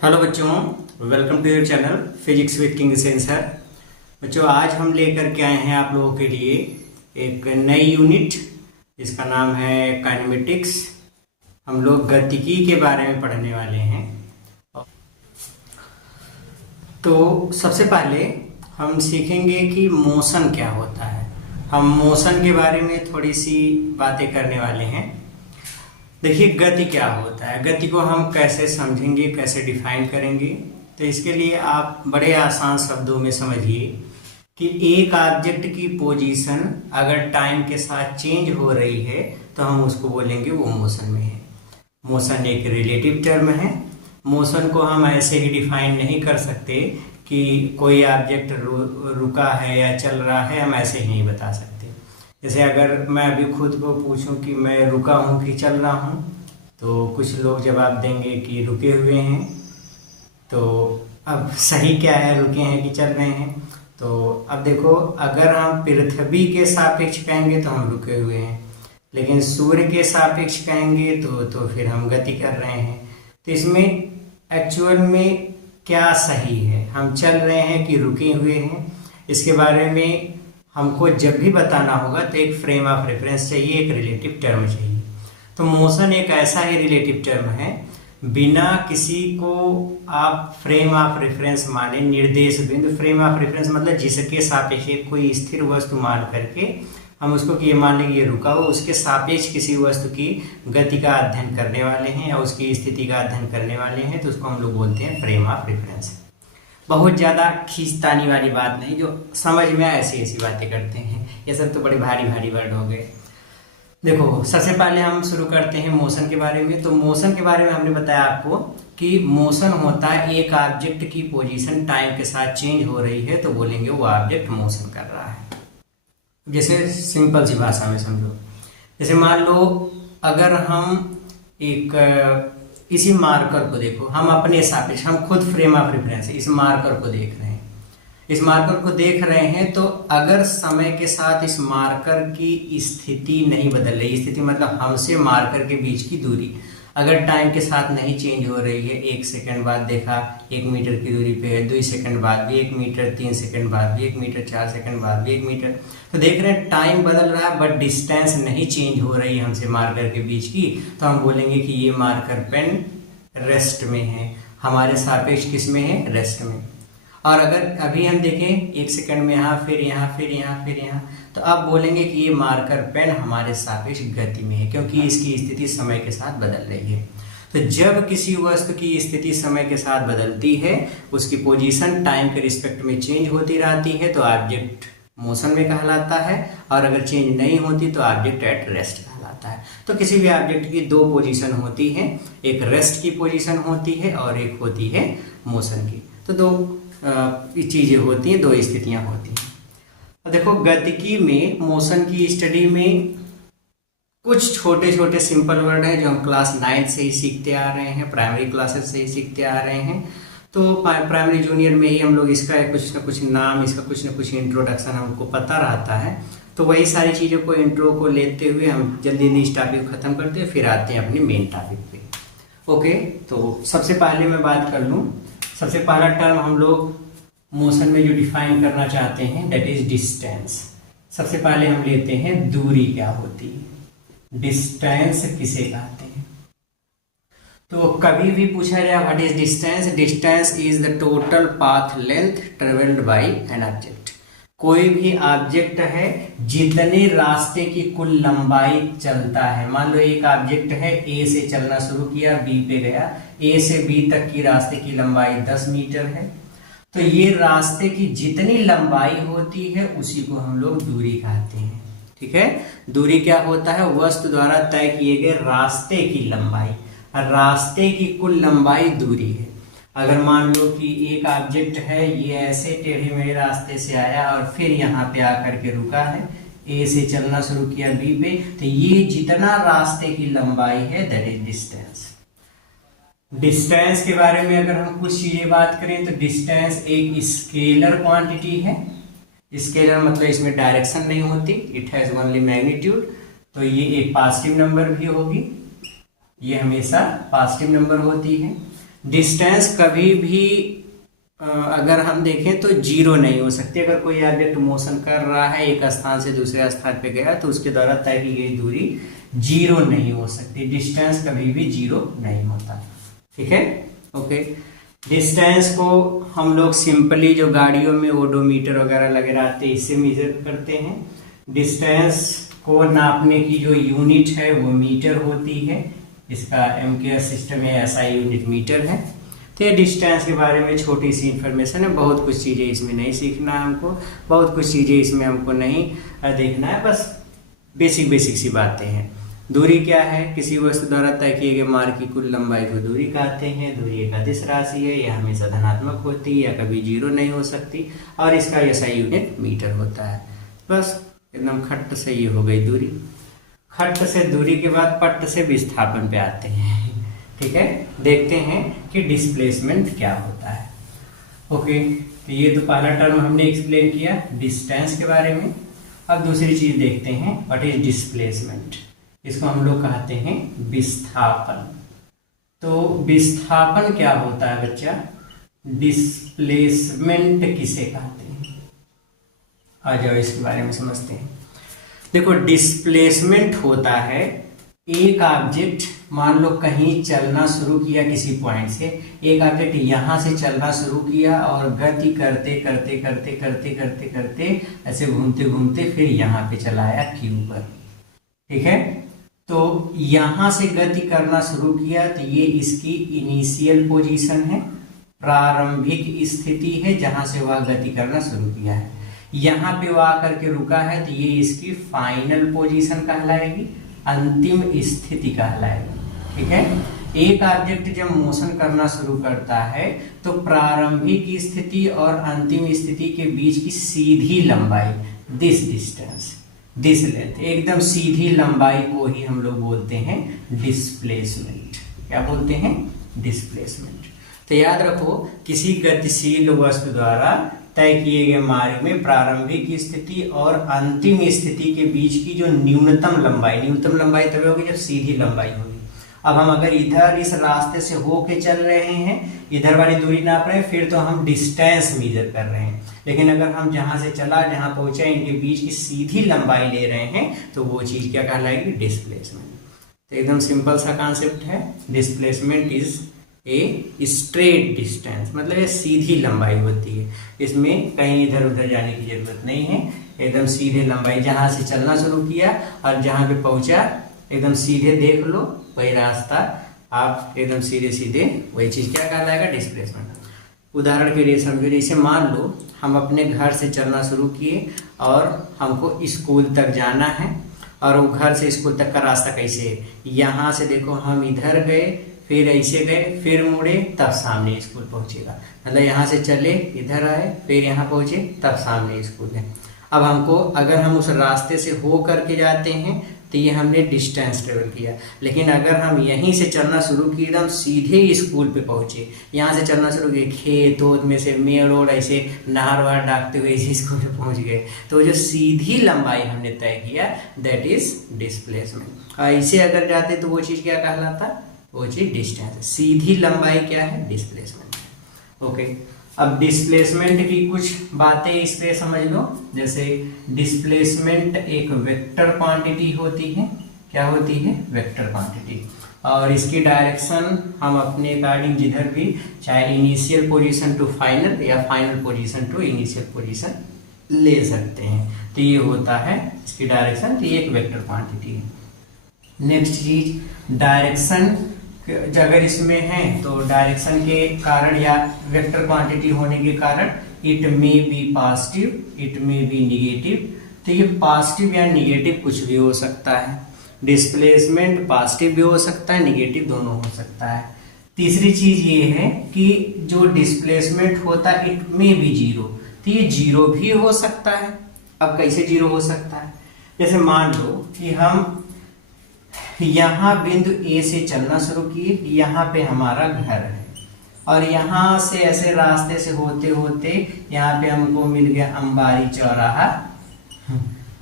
Hello बच्चों, welcome to your channel physics with king sensor. बच्चों, आज हम लेकर के आए हैं आप लोगों के लिए एक नई यूनिट जिसका नाम है काइनेमेटिक्स। हम लोग गतिकी के बारे में पढ़ने वाले हैं। तो सबसे पहले हम सीखेंगे कि मोशन क्या होता है। हम मोशन के बारे में थोड़ी सी बातें करने वाले हैं। देखिए, गति क्या होता है, गति को हम कैसे समझेंगे, कैसे डिफाइन करेंगे। तो इसके लिए आप बड़े आसान शब्दों में समझिए कि एक ऑब्जेक्ट की पोजीशन अगर टाइम के साथ चेंज हो रही है तो हम उसको बोलेंगे वो मोशन में है। मोशन एक रिलेटिव टर्म है। मोशन को हम ऐसे ही डिफाइन नहीं कर सकते कि कोई ऑब्जेक्ट रुका है या चल रहा है, हम ऐसे ही नहीं बता सकते। जैसे अगर मैं अभी खुद को पूछूं कि मैं रुका हूं कि चल रहा हूं, तो कुछ लोग जवाब देंगे कि रुके हुए हैं। तो अब सही क्या है, रुके हैं कि चल रहे हैं? तो अब देखो, अगर हम पृथ्वी के सापेक्ष कहेंगे तो हम रुके हुए हैं, लेकिन सूर्य के सापेक्ष कहेंगे तो फिर हम गति कर रहे हैं। तो इसमें एक्चुअल में क्या सही है, हम चल रहे हैं कि रुके हुए हैं, इसके बारे में हमको जब भी बताना होगा तो एक फ्रेम ऑफ रेफरेंस चाहिए, एक रिलेटिव टर्म चाहिए। तो मोशन एक ऐसा ही रिलेटिव टर्म है, बिना किसी को आप फ्रेम ऑफ रेफरेंस माने, निर्देश बिंदु। फ्रेम ऑफ रेफरेंस मतलब जिसके सापेक्ष कोई स्थिर वस्तु मान करके हम उसको ये मान लेंगे ये रुका हुआ, उसके सापेक्ष किसी वस्तु की गति का अध्ययन करने वाले हैं या उसकी स्थिति का अध्ययन करने वाले हैं, तो उसको हम लोग बोलते हैं फ्रेम ऑफ रेफरेंस। बहुत ज़्यादा खींचतानी वाली बात नहीं, जो समझ में ऐसी ऐसी बातें करते हैं। ये सब तो बड़े भारी भारी वर्ड हो गए। देखो, सबसे पहले हम शुरू करते हैं मोशन के बारे में। तो मोशन के बारे में हमने बताया आपको कि मोशन होता है एक ऑब्जेक्ट की पोजीशन टाइम के साथ चेंज हो रही है तो बोलेंगे वो ऑब्जेक्ट मोशन कर रहा है। जैसे सिंपल सी भाषा में समझो, जैसे मान लो अगर हम एक इसी मार्कर को देखो, हम अपने सापेक्ष, हम खुद फ्रेम ऑफ रेफरेंस इस मार्कर को देख रहे हैं, इस मार्कर को देख रहे हैं। तो अगर समय के साथ इस मार्कर की स्थिति नहीं बदल रही, स्थिति मतलब हमसे मार्कर के बीच की दूरी अगर टाइम के साथ नहीं चेंज हो रही है, 1 सेकंड बाद देखा 1 मीटर की दूरी पे है, 2 सेकंड बाद भी 1 मीटर, 3 सेकंड बाद भी 1 मीटर, 4 सेकंड बाद भी 1 मीटर, तो देख रहे हैं टाइम बदल रहा है बट डिस्टेंस नहीं चेंज हो रही हमसे मार्कर के बीच की, तो हम बोलेंगे कि ये मार्कर पेन रेस्ट में है, हमारे सापेक्ष किस में है, रेस्ट में। और अगर अभी हम देखें 1 सेकंड में यहाँ, फिर यहाँ, फिर यहाँ, फिर यहाँ, तो आप बोलेंगे कि ये मार्कर पेन हमारे सापेक्ष गति में है, क्योंकि इसकी स्थिति समय के साथ बदल रही है। तो जब किसी वस्तु की स्थिति समय के साथ बदलती है, उसकी पोजीशन टाइम के रिस्पेक्ट में चेंज होती रहती है, तो ऑब्जेक्ट मोशन में कहलाता है। और अगर चेंज नहीं होती तो ऑब्जेक्ट एट रेस्ट कहलाता है। तो किसी भी ऑब्जेक्ट की दो पोजीशन होती है, एक रेस्ट की पोजीशन होती है और एक होती है मोशन की। तो दो चीजें होती हैं, दो स्थितियां होती हैं। तो देखो, गतिकी में मोशन की स्टडी में कुछ छोटे छोटे सिंपल वर्ड हैं जो हम क्लास 9 से ही सीखते आ रहे हैं, प्राइमरी क्लासेस से ही सीखते आ रहे हैं। तो प्राइमरी जूनियर में ही हम लोग इसका कुछ ना कुछ नाम, इसका कुछ ना कुछ इंट्रोडक्शन हमको पता रहता है। तो वही सारी चीज़ों को, इंट्रो को लेते हुए हम जल्दी जल्दी इस टॉपिक को ख़त्म करते हैं, फिर आते हैं अपने मेन टॉपिक पे। ओके, तो सबसे पहले मैं बात कर लूँ। सबसे पहला टर्म हम लोग मोशन में जो डिफाइन करना चाहते हैं दैट इज डिस्टेंस। सबसे पहले हम लेते हैं दूरी क्या होती है, डिस्टेंस किसे कहते हैं। तो कभी भी पूछा जाए what is distance, distance is the total path length travelled by an object. कोई भी ऑब्जेक्ट है जितने रास्ते की कुल लंबाई चलता है। मान लो एक ऑब्जेक्ट है, ए से चलना शुरू किया, बी पे गया, ए से बी तक की रास्ते की लंबाई 10 मीटर है। तो ये रास्ते की जितनी लंबाई होती है उसी को हम लोग दूरी कहते हैं। ठीक है, दूरी क्या होता है, वस्तु द्वारा तय किए गए रास्ते की लंबाई, रास्ते की कुल लंबाई दूरी है। अगर मान लो कि एक ऑब्जेक्ट है, ये ऐसे टेढ़े मेढ़े रास्ते से आया और फिर यहाँ पे आकर के रुका है, ए से चलना शुरू किया बी पे, तो ये जितना रास्ते की लंबाई है दैट इज डिस्टेंस। डिस्टेंस के बारे में अगर हम कुछ चीजें बात करें तो डिस्टेंस एक स्केलर क्वांटिटी है। स्केलर मतलब इसमें डायरेक्शन नहीं होती, इट हैज ओनली मैग्नीट्यूड। तो ये एक पॉजिटिव नंबर भी होगी, ये हमेशा पॉजिटिव नंबर होती है। डिस्टेंस कभी भी अगर हम देखें तो जीरो नहीं हो सकती। अगर कोई ऑब्जेक्ट मोशन कर रहा है एक स्थान से दूसरे स्थान पे गया तो उसके द्वारा तय की गई दूरी जीरो नहीं हो सकती। डिस्टेंस कभी भी जीरो नहीं होता। ठीक है, ओके। डिस्टेंस को हम लोग सिंपली जो गाड़ियों में ओडोमीटर वगैरह लगे रहते हैं इससे मेजर करते हैं। डिस्टेंस को नापने की जो यूनिट है वो मीटर होती है। इसका एमकेएस सिस्टम है, एसआई यूनिट मीटर है। तो ये डिस्टेंस के बारे में छोटी सी इन्फॉर्मेशन है। बहुत कुछ चीज़ें इसमें नहीं सीखना है हमको, बहुत कुछ चीज़ें इसमें हमको नहीं देखना है, बस बेसिक सी बातें हैं। दूरी क्या है? किसी वस्तु द्वारा तय किए गए मार्ग की कुल लंबाई को दूरी कहते हैं। दूरी एक अदिश राशि है, यह हमेशा धनात्मक होती है या कभी जीरो नहीं हो सकती, और इसका एसआई यूनिट मीटर होता है। बस एकदम खट्ट से ये हो गई दूरी। खट्ट से दूरी के बाद पट्ट से विस्थापन पे आते हैं। ठीक है, देखते हैं कि डिस्प्लेसमेंट क्या होता है। ओके, तो ये तो पहला टर्म हमने एक्सप्लेन किया डिस्टेंस के बारे में। अब दूसरी चीज देखते हैं, व्हाट इज डिस्प्लेसमेंट। इसको हम लोग कहते हैं विस्थापन। तो विस्थापन क्या होता है बच्चा? डिस्प्लेसमेंट किसे कहते हैं? आ जाओ इसके बारे में समझते हैं। देखो, डिस्प्लेसमेंट होता है एक ऑब्जेक्ट, मान लो कहीं चलना शुरू किया किसी पॉइंट से, एक ऑब्जेक्ट यहां से चलना शुरू किया और गति करते करते करते करते करते करते ऐसे घूमते घूमते फिर यहाँ पे चला आया क्यू पर। ठीक है, तो यहां से गति करना शुरू किया तो ये इसकी इनिशियल पोजीशन है, प्रारंभिक स्थिति है जहां से वह गति करना शुरू किया है। यहाँ पे वह आकर के रुका है तो ये इसकी फाइनल पोजीशन कहलाएगी, अंतिम स्थिति कहलाएगी। ठीक है, एक ऑब्जेक्ट जब मोशन करना शुरू करता है तो प्रारंभिक स्थिति और अंतिम स्थिति के बीच की सीधी लंबाई, दिस डिस्टेंस, दिस लेंथ, एकदम सीधी लंबाई को ही हम लोग बोलते हैं डिस्प्लेसमेंट। क्या बोलते हैं? डिस्प्लेसमेंट। तो याद रखो, किसी गतिशील वस्तु द्वारा तय किए गए मार्ग में प्रारंभिक स्थिति और अंतिम स्थिति के बीच की जो न्यूनतम लंबाई तब होगी जब सीधी लंबाई होगी। अब हम अगर इधर इस रास्ते से होके चल रहे हैं, इधर वाली दूरी नाप रहे हैं, फिर तो हम डिस्टेंस मेजर कर रहे हैं। लेकिन अगर हम जहां से चला जहां पहुंचा इनके बीच की सीधी लंबाई ले रहे हैं तो वो चीज क्या कहलाएगी? डिस्प्लेसमेंट। तो एकदम सिंपल सा कॉन्सेप्ट है, displacement is a straight distance, मतलब ये सीधी लंबाई होती है, इसमें कहीं इधर उधर जाने की जरूरत नहीं है। एकदम सीधे लंबाई, जहां से चलना शुरू किया और जहां पे पहुंचा एकदम सीधे देख लो वही रास्ता, आप एकदम सीधे सीधे वही चीज क्या कहलाएगा? डिस्प्लेसमेंट। उदाहरण के लिए समझो, जैसे मान लो हम अपने घर से चलना शुरू किए और हमको स्कूल तक जाना है, और वो घर से स्कूल तक का रास्ता कैसे है? यहाँ से देखो हम इधर गए, फिर ऐसे गए, फिर मुड़े, तब सामने स्कूल पहुंचेगा। मतलब यहाँ से चले, इधर आए, फिर यहाँ पहुंचे, तब सामने स्कूल है। अब हमको, अगर हम उस रास्ते से हो करके जाते हैं तो ये हमने डिस्टेंस ट्रेवल किया। लेकिन अगर हम यहीं से चलना शुरू किए, एकदम सीधे स्कूल पे पहुंचे, यहाँ से चलना शुरू किए, खेत ओत में से मेड़ ओड़ ऐसे नहर वहर डाकते हुए इसी स्कूल पे पहुंच गए, तो जो सीधी लंबाई हमने तय किया दैट इज डिस्प्लेसमेंट। ऐसे अगर जाते तो वो चीज़ क्या कहलाता? वो चीज डिस्टेंस। सीधी लंबाई क्या है? डिस्प्लेसमेंट। ओके, अब डिस्प्लेसमेंट की कुछ बातें इस पे समझ लो। जैसे डिस्प्लेसमेंट एक वेक्टर क्वांटिटी होती है। क्या होती है? Vector quantity. और इसकी डायरेक्शन हम अपने अकॉर्डिंग जिधर भी, चाहे इनिशियल पोजीशन टू फाइनल या final position to initial position ले सकते हैं। तो ये होता है इसकी डायरेक्शन, तो ये एक वेक्टर क्वांटिटी है। नेक्स्ट चीज, डायरेक्शन अगर इसमें है तो डायरेक्शन के कारण या वेक्टर क्वांटिटी होने के कारण it may be positive, it may be negative. तो ये पॉजिटिव या निगेटिव कुछ भी हो सकता है। डिस्प्लेसमेंट पॉजिटिव भी हो सकता है, निगेटिव दोनों हो सकता है। तीसरी चीज ये है कि जो डिस्प्लेसमेंट होता है इट मे बी जीरो, तो ये जीरो भी हो सकता है। अब कैसे जीरो हो सकता है? जैसे मान लो कि हम यहाँ बिंदु ए से चलना शुरू किए, यहाँ पे हमारा घर है, और यहाँ से ऐसे रास्ते से होते होते यहाँ पे हमको मिल गया अंबारी चौराहा,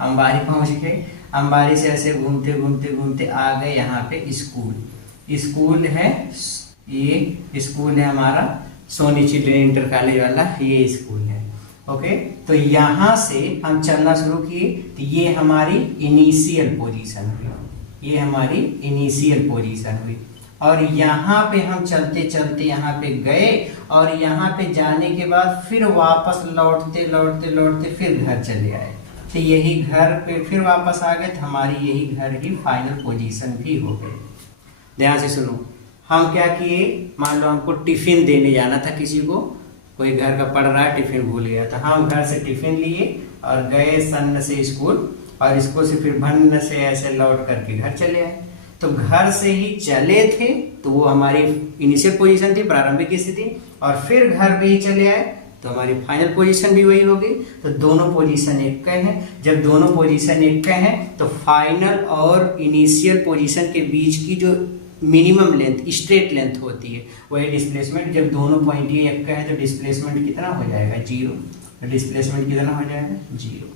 अंबारी पहुंच गए। अंबारी से ऐसे घूमते घूमते घूमते आ गए यहाँ पे स्कूल। स्कूल है ये स्कूल है हमारा सोनी चिल्ड्रन इंटर कॉलेज वाला, ये स्कूल है। ओके, तो यहां से हम चलना शुरू किए तो ये हमारी इनिशियल पोजीशन हुई, ये हमारी इनिशियल पोजीशन हुई। और यहाँ पे हम चलते चलते यहाँ पे गए और यहाँ पे जाने के बाद फिर वापस लौटते लौटते लौटते फिर घर चले आए। तो यही घर पे फिर वापस आ गए तो हमारी यही घर की फाइनल पोजीशन भी हो गई। ध्यान से सुनो, हम क्या किए, मान लो हमको टिफिन देने जाना था किसी को, कोई घर का पढ़ रहा है टिफिन भूल गया, तो हम घर से टिफिन लिए और गए सन्न से स्कूल, और स्कूल से फिर भन्न से ऐसे लौट करके घर चले आए। तो घर से ही चले थे तो वो हमारी इनिशियल पोजीशन थी, प्रारंभिक स्थिति, और फिर घर पे ही चले आए तो हमारी फाइनल पोजीशन भी वही होगी। तो दोनों पोजीशन एक का है। जब दोनों पोजीशन एक का है तो फाइनल और इनिशियल पोजीशन के बीच की जो मिनिमम लेंथ, स्ट्रेट लेंथ होती है, वही डिस्प्लेसमेंट। जब दोनों पॉइंट ये एक का है तो डिस्प्लेसमेंट कितना हो जाएगा, 0। डिस्प्लेसमेंट कितना हो जाएगा, 0।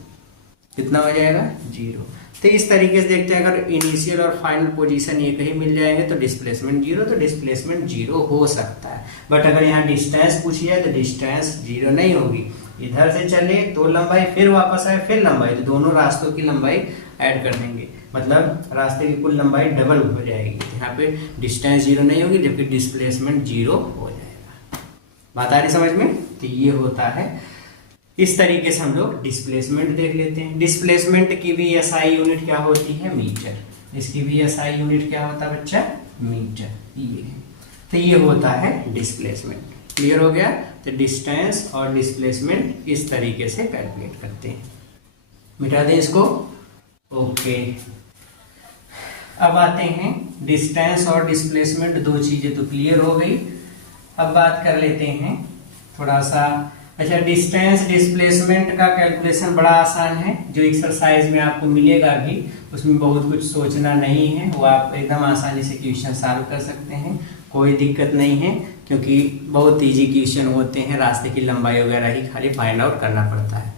कितना हो जाएगा, 0। तो इस तरीके से देखते हैं, अगर इनिशियल और फाइनल पोजीशन एक ही मिल जाएंगे तो डिस्प्लेसमेंट 0, तो डिस्प्लेसमेंट 0 हो सकता है। बट अगर यहाँ डिस्टेंस पूछी जाए तो डिस्टेंस 0 नहीं होगी। इधर से चले तो लंबाई, फिर वापस आए फिर लंबाई, तो दोनों रास्तों की लंबाई ऐड कर देंगे, मतलब रास्ते की कुल लंबाई डबल हो जाएगी। यहाँ पे डिस्टेंस 0 नहीं होगी जबकि डिस्प्लेसमेंट 0 हो जाएगा। बात आ रही समझ में? तो ये होता है, इस तरीके से हम लोग डिस्प्लेसमेंट देख लेते हैं। डिस्प्लेसमेंट की भी एसआई यूनिट क्या होती है, मीटर। इसकी भी एसआई यूनिट क्या होता है बच्चा, मीटर। ये तो ये होता है डिस्प्लेसमेंट। क्लियर हो गया? तो डिस्टेंस और डिस्प्लेसमेंट इस तरीके से कैलकुलेट करते हैं। मिटा दें इसको। ओके, अब आते हैं डिस्टेंस और डिस्प्लेसमेंट, दो चीजें तो क्लियर हो गई। अब बात कर लेते हैं थोड़ा सा। अच्छा, डिस्टेंस डिस्प्लेसमेंट का कैलकुलेशन बड़ा आसान है, जो एक्सरसाइज में आपको मिलेगा भी, उसमें बहुत कुछ सोचना नहीं है, वो आप एकदम आसानी से क्वेश्चन सॉल्व कर सकते हैं, कोई दिक्कत नहीं है, क्योंकि बहुत इजी क्वेश्चन होते हैं। रास्ते की लंबाई वगैरह ही खाली फाइंड आउट करना पड़ता है।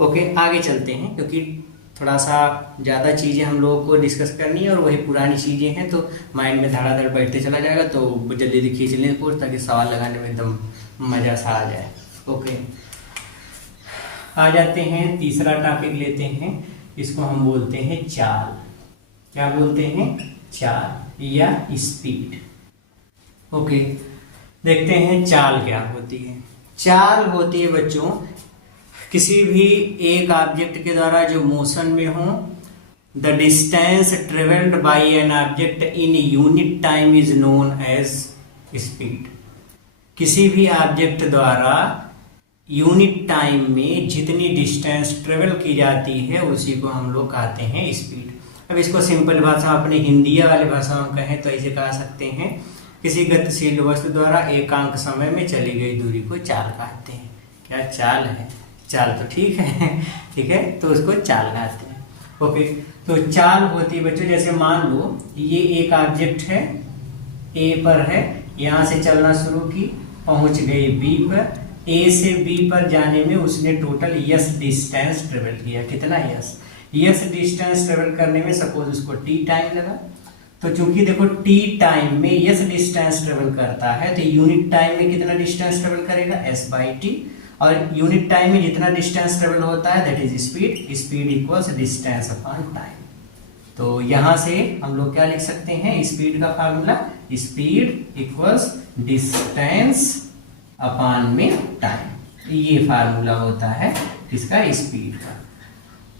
ओके, आगे चलते हैं, क्योंकि थोड़ा सा ज़्यादा चीज़ें हम लोगों को डिस्कस करनी है और वही पुरानी चीज़ें हैं तो माइंड में धड़ाधड़ बैठते चला जाएगा, तो जल्दी जल्दी खींच लें कोर्स, ताकि सवाल लगाने में एकदम मज़ा सा आ जाए। ओके, आ जाते हैं, तीसरा टॉपिक लेते हैं, इसको हम बोलते हैं चाल। क्या बोलते हैं? चाल या स्पीड। ओके, देखते हैं चाल क्या होती है। चाल होती है बच्चों किसी भी एक ऑब्जेक्ट के द्वारा जो मोशन में हो, the distance travelled by an object in unit time is known as speed. किसी भी ऑब्जेक्ट द्वारा यूनिट टाइम में जितनी डिस्टेंस ट्रेवल की जाती है उसी को हम लोग कहते हैं स्पीड। अब इसको सिंपल भाषा, अपने हिंदिया वाली भाषा में कहें तो ऐसे कह सकते हैं, किसी गतिशील वस्तु द्वारा एकांक समय में चली गई दूरी को चाल कहते हैं। क्या चाल है? चाल तो ठीक है, ठीक है, तो उसको चाल कहते हैं। ओके, तो चाल होती है बच्चों, जैसे मान लो ये एक ऑब्जेक्ट है, ए पर है, यहाँ से चलना शुरू की, पहुंच गई बी पर, ए से बी पर जाने में उसने टोटल यस डिस्टेंस ट्रेवल किया। कितना यस डिस्टेंस ट्रेवल करने में सपोज उसको टी टाइम लगा, तो चूंकि देखो टी टाइम में यस डिस्टेंस ट्रेवल करता है तो यूनिट टाइम में कितना डिस्टेंस ट्रेवल करेगा, एस बाई टी, और यूनिट टाइम में जितना डिस्टेंस ट्रेवल होता है that is speed. Speed equals distance upon time. तो यहां से हम लोग क्या लिख सकते हैं, स्पीड का formula, speed equals distance upon में टाइम। ये फार्मूला होता है इसका, स्पीड का।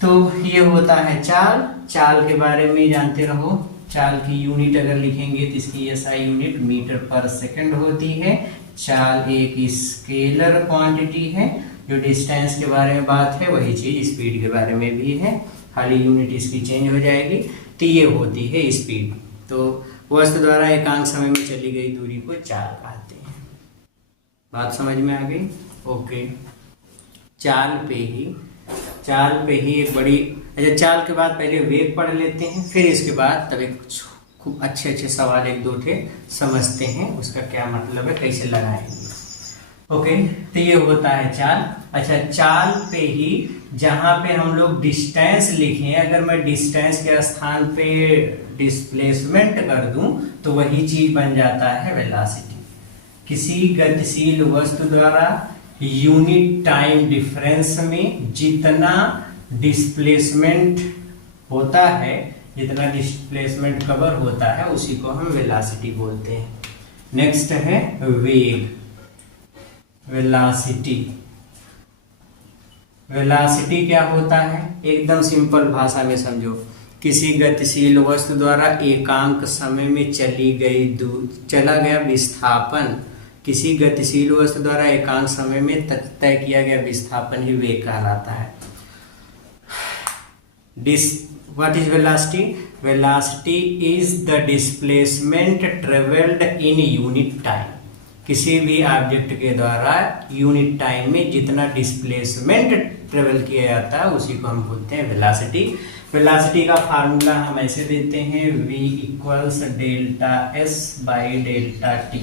तो ये होता है चाल। चाल के बारे में जानते रहो। चाल की यूनिट अगर लिखेंगे तो इसकी SI unit metre per second होती है। चाल एक स्केलर क्वांटिटी है। जो डिस्टेंस के बारे में बात है वही चीज स्पीड के बारे में भी है, खाली यूनिट इसकी चेंज हो जाएगी। तो ये होती है स्पीड। तो वस्तु द्वारा एकांक समय में चली गई दूरी को चाल कहते हैं। बात समझ में आ गई? ओके, चाल पे ही एक बड़ी, अच्छा चाल के बाद पहले वेग पढ़ लेते हैं, फिर इसके बाद तब एक खूब अच्छे सवाल एक दो थे समझते हैं, उसका क्या मतलब है, कैसे लगाएंगे। ओके, तो ये होता है चाल। अच्छा, चाल पे ही जहां पे हम लोग डिस्टेंस लिखें, अगर मैं डिस्टेंस के स्थान पे डिस्प्लेसमेंट कर दूं तो वही चीज बन जाता है वेलोसिटी। किसी गतिशील वस्तु द्वारा यूनिट टाइम डिफरेंस में जितना डिस्प्लेसमेंट होता है, जितना डिस्प्लेसमेंट कवर होता है, उसी को हम वेलोसिटी बोलते हैं। नेक्स्ट है वेग, वेलोसिटी। वेलोसिटी क्या होता है, एकदम सिंपल भाषा में समझो। किसी गतिशील वस्तु द्वारा एकांक समय में चला गया विस्थापन, किसी गतिशील वस्तु द्वारा एकांक समय में तय किया गया विस्थापन ही वेग कहलाता है। What is velocity? Velocity is the displacement traveled in unit time. किसी भी ऑब्जेक्ट के द्वारा यूनिट टाइम में जितना डिस्प्लेसमेंट ट्रेवल किया जाता है उसी को हम बोलते हैं वेलोसिटी। वेलोसिटी का फार्मूला हम ऐसे देते हैं, v equals delta s by delta t।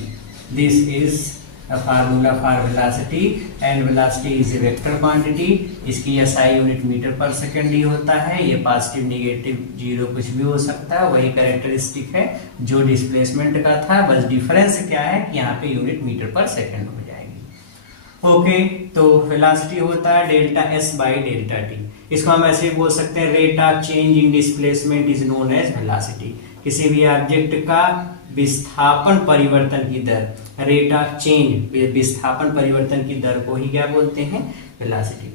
This is a formula for velocity and velocity is a vector quantity। इसकी SI unit metre per second ही होता है। ये पॉजिटिव नेगेटिव जीरो कुछ भी हो सकता है, वही कैरेक्टरिस्टिक है जो डिस्प्लेसमेंट का था, बस डिफरेंस क्या है कि यहाँ पे यूनिट मीटर पर सेकंड हो जाएगी। ओके, तो वेलोसिटी होता है delta s by delta t। इसको हम ऐसे बोल सकते हैं, rate of change in displacement is known as velocity. किसी भी ऑब्जेक्ट का विस्थापन परिवर्तन की दर, रेट ऑफ चेंज, विस्थापन परिवर्तन की दर को ही क्या बोलते हैं, वेलोसिटी।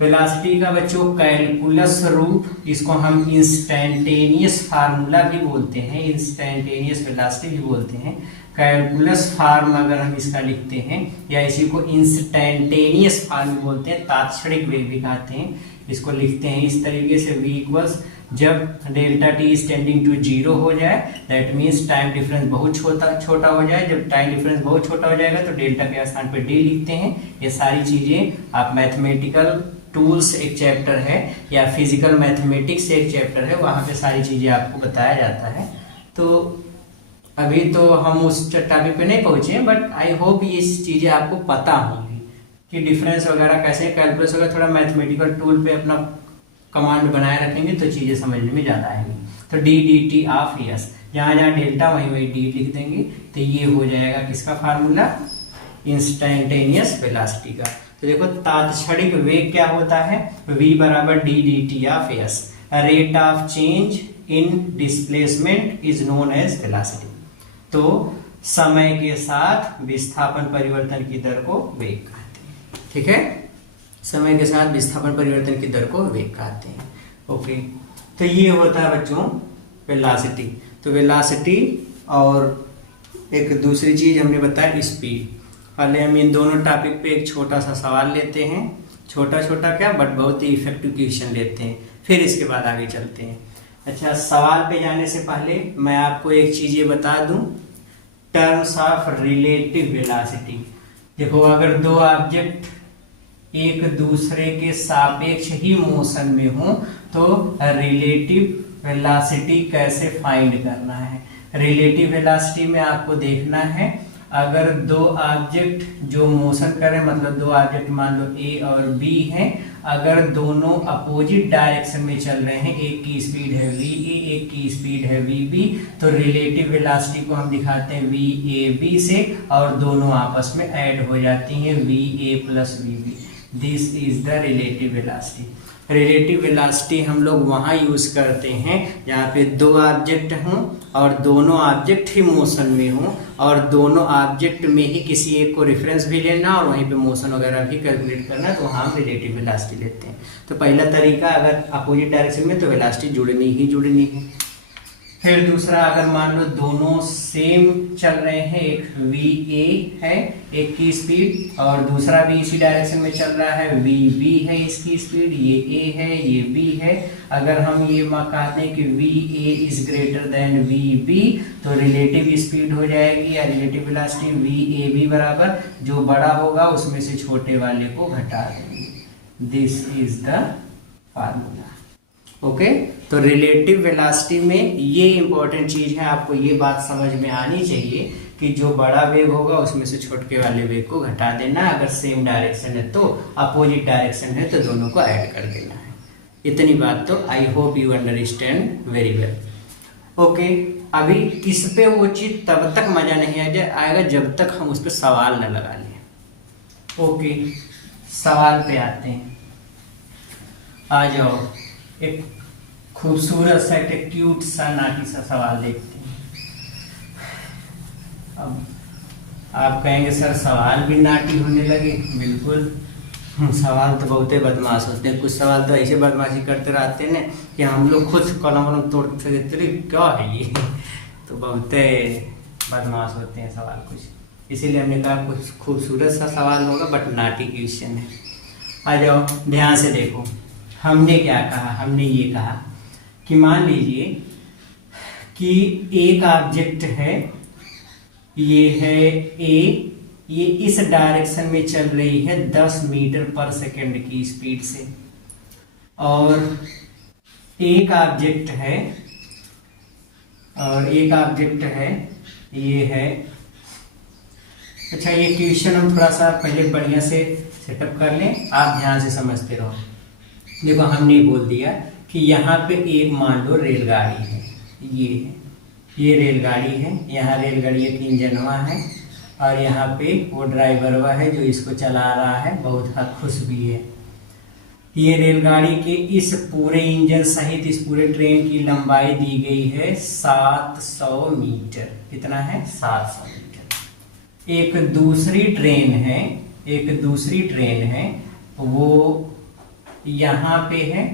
वेलोसिटी का बच्चों कैलकुलस रूप, इसको हम इंस्टेंटेनियस फार्मूला भी बोलते हैं, इंस्टेंटेनियस वेलोसिटी भी बोलते हैं। कैलकुलस फार्म अगर हम इसका लिखते हैं, या इसी को इंस्टेंटेनियस फार्म भी बोलते हैं, तात्क्षणिक वेग भी कहते हैं। इसको लिखते हैं इस तरीके से, v इक्वल्स जब delta T is tending to zero हो जाए, दैट मीन्स टाइम डिफरेंस बहुत छोटा हो जाए। जब टाइम डिफरेंस बहुत छोटा हो जाएगा तो डेल्टा के स्थान पे डी लिखते हैं। ये सारी चीजें आप मैथमेटिकल टूल्स एक चैप्टर है, या फिजिकल मैथमेटिक्स एक चैप्टर है, वहां पे सारी चीजें आपको बताया जाता है। तो अभी तो हम उस टॉपिक पे नहीं पहुंचे, बट आई होप ये चीजें आपको पता होंगी कि डिफरेंस वगैरह कैसे, कैलकुलस वगैरह थोड़ा मैथमेटिकल टूल पे अपना कमांड बनाए रखेंगे तो चीजें समझने में ज्यादा आएंगी। तो D D T of S, जहां जहां डेल्टा वहीं वहीं डी लिख देंगे, तो ये हो जाएगा किसका फार्मूला, इंस्टेंटेनियस वेलोसिटी का। तो देखो तात्क्षणिक वेग क्या होता है, v बराबर D D T of S. Rate of change in displacement is known as velocity. तो समय के साथ विस्थापन परिवर्तन की दर को वेग कहते हैं। ठीक है, समय के साथ विस्थापन परिवर्तन की दर को वेग कहते हैं। ओके, तो ये होता है बच्चों वेलोसिटी। तो वेलोसिटी और एक दूसरी चीज हमने बताया स्पीड। पहले हम इन दोनों टॉपिक पे एक छोटा सा सवाल लेते हैं, छोटा छोटा क्या बट बहुत ही इफेक्टिव क्वेश्चन लेते हैं, फिर इसके बाद आगे चलते हैं। अच्छा, सवाल पे जाने से पहले मैं आपको एक चीज ये बता दूं, टर्म्स ऑफ रिलेटिव वेलोसिटी। देखो, अगर दो ऑब्जेक्ट एक दूसरे के सापेक्ष ही मोशन में हो तो रिलेटिव वेलोसिटी कैसे फाइंड करना है। रिलेटिव वेलोसिटी में आपको देखना है, अगर दो ऑब्जेक्ट जो मोशन करें, मतलब दो ऑब्जेक्ट मान लो ए और बी हैं, अगर दोनों अपोजिट डायरेक्शन में चल रहे हैं, एक की स्पीड है वी ए, एक की स्पीड है वी बी, तो रिलेटिव वेलोसिटी को हम दिखाते हैं वी ए बी से, और दोनों आपस में ऐड हो जाती हैं V A plus V B. This is the relative velocity. Relative velocity हम लोग वहां यूज करते हैं जहाँ पे दो ऑब्जेक्ट हों और दोनों ऑब्जेक्ट ही मोशन में हों, और दोनों ऑब्जेक्ट में ही किसी एक को रेफरेंस भी लेना और वहीं पे मोशन वगैरह भी कैलकुलेट करना, तो हम रिलेटिव वेलोसिटी लेते हैं। तो पहला तरीका, अगर अपोजिट डायरेक्शन में तो वेलोसिटी जुड़नी ही जुड़नी है। फिर दूसरा, अगर मान लो दोनों सेम चल रहे हैं, एक वी ए है एक की स्पीड और दूसरा भी इसी डायरेक्शन में चल रहा है, वी बी है इसकी स्पीड, ये ए है ये बी है, अगर हम ये कहते हैं कि V A is greater than V B, तो रिलेटिव स्पीड हो जाएगी या relative velocity V A B बराबर, जो बड़ा होगा उसमें से छोटे वाले को घटा देंगे। This is the formula. Okay, तो रिलेटिव वेलोसिटी में ये इंपॉर्टेंट चीज है, आपको ये बात समझ में आनी चाहिए कि जो बड़ा वेग होगा उसमें से छोटे वाले वेग को घटा देना, अगर सेम डायरेक्शन है तो, अपोजिट डायरेक्शन है तो दोनों को ऐड कर देना है। इतनी बात तो I hope you understand very well. Okay, अभी इस पे वो चीज तब तक मजा नहीं आएगा जब तक हम उस पर सवाल न लगा लें। ओके, सवाल पे आते हैं। आ जाओ, एक खूबसूरत सा एक क्यूट सा नाटी सा सवाल देखते हैं। अब आप कहेंगे सर सवाल भी नाटी होने लगे। बिल्कुल, सवाल तो बहुत ही बदमाश होते हैं। कुछ सवाल तो ऐसे बदमाशी करते रहते हैं ना कि हम लोग खुद कलम वलम तोड़ के फेंक देते क्या है ये तो बहुत बदमाश होते हैं सवाल कुछ, इसीलिए हमने कहा कुछ खूबसूरत सा सवाल होगा बट नाटी क्वेश्चन है। आ जाओ, ध्यान से देखो, हमने क्या कहा, हमने ये कहा कि मान लीजिए कि एक ऑब्जेक्ट है, ये है ए, ये इस डायरेक्शन में चल रही है 10 मीटर पर सेकंड की स्पीड से, और एक ऑब्जेक्ट है, ये है। अच्छा, ये क्वेश्चन हम थोड़ा सा पहले बढ़िया से सेटअप कर लें, आप ध्यान से समझते रहो। देखो, हमने बोल दिया कि यहाँ पे एक मान लो रेलगाड़ी है, ये रेलगाड़ी है, यहाँ रेलगाड़ी एक इंजनवा है और यहाँ पे वो ड्राइवरवा है जो इसको चला रहा है, बहुत खुश भी है। ये रेलगाड़ी के इस पूरे इंजन सहित इस पूरे ट्रेन की लंबाई दी गई है 700 मीटर। कितना है? 700 मीटर। एक दूसरी ट्रेन है, वो यहाँ पे है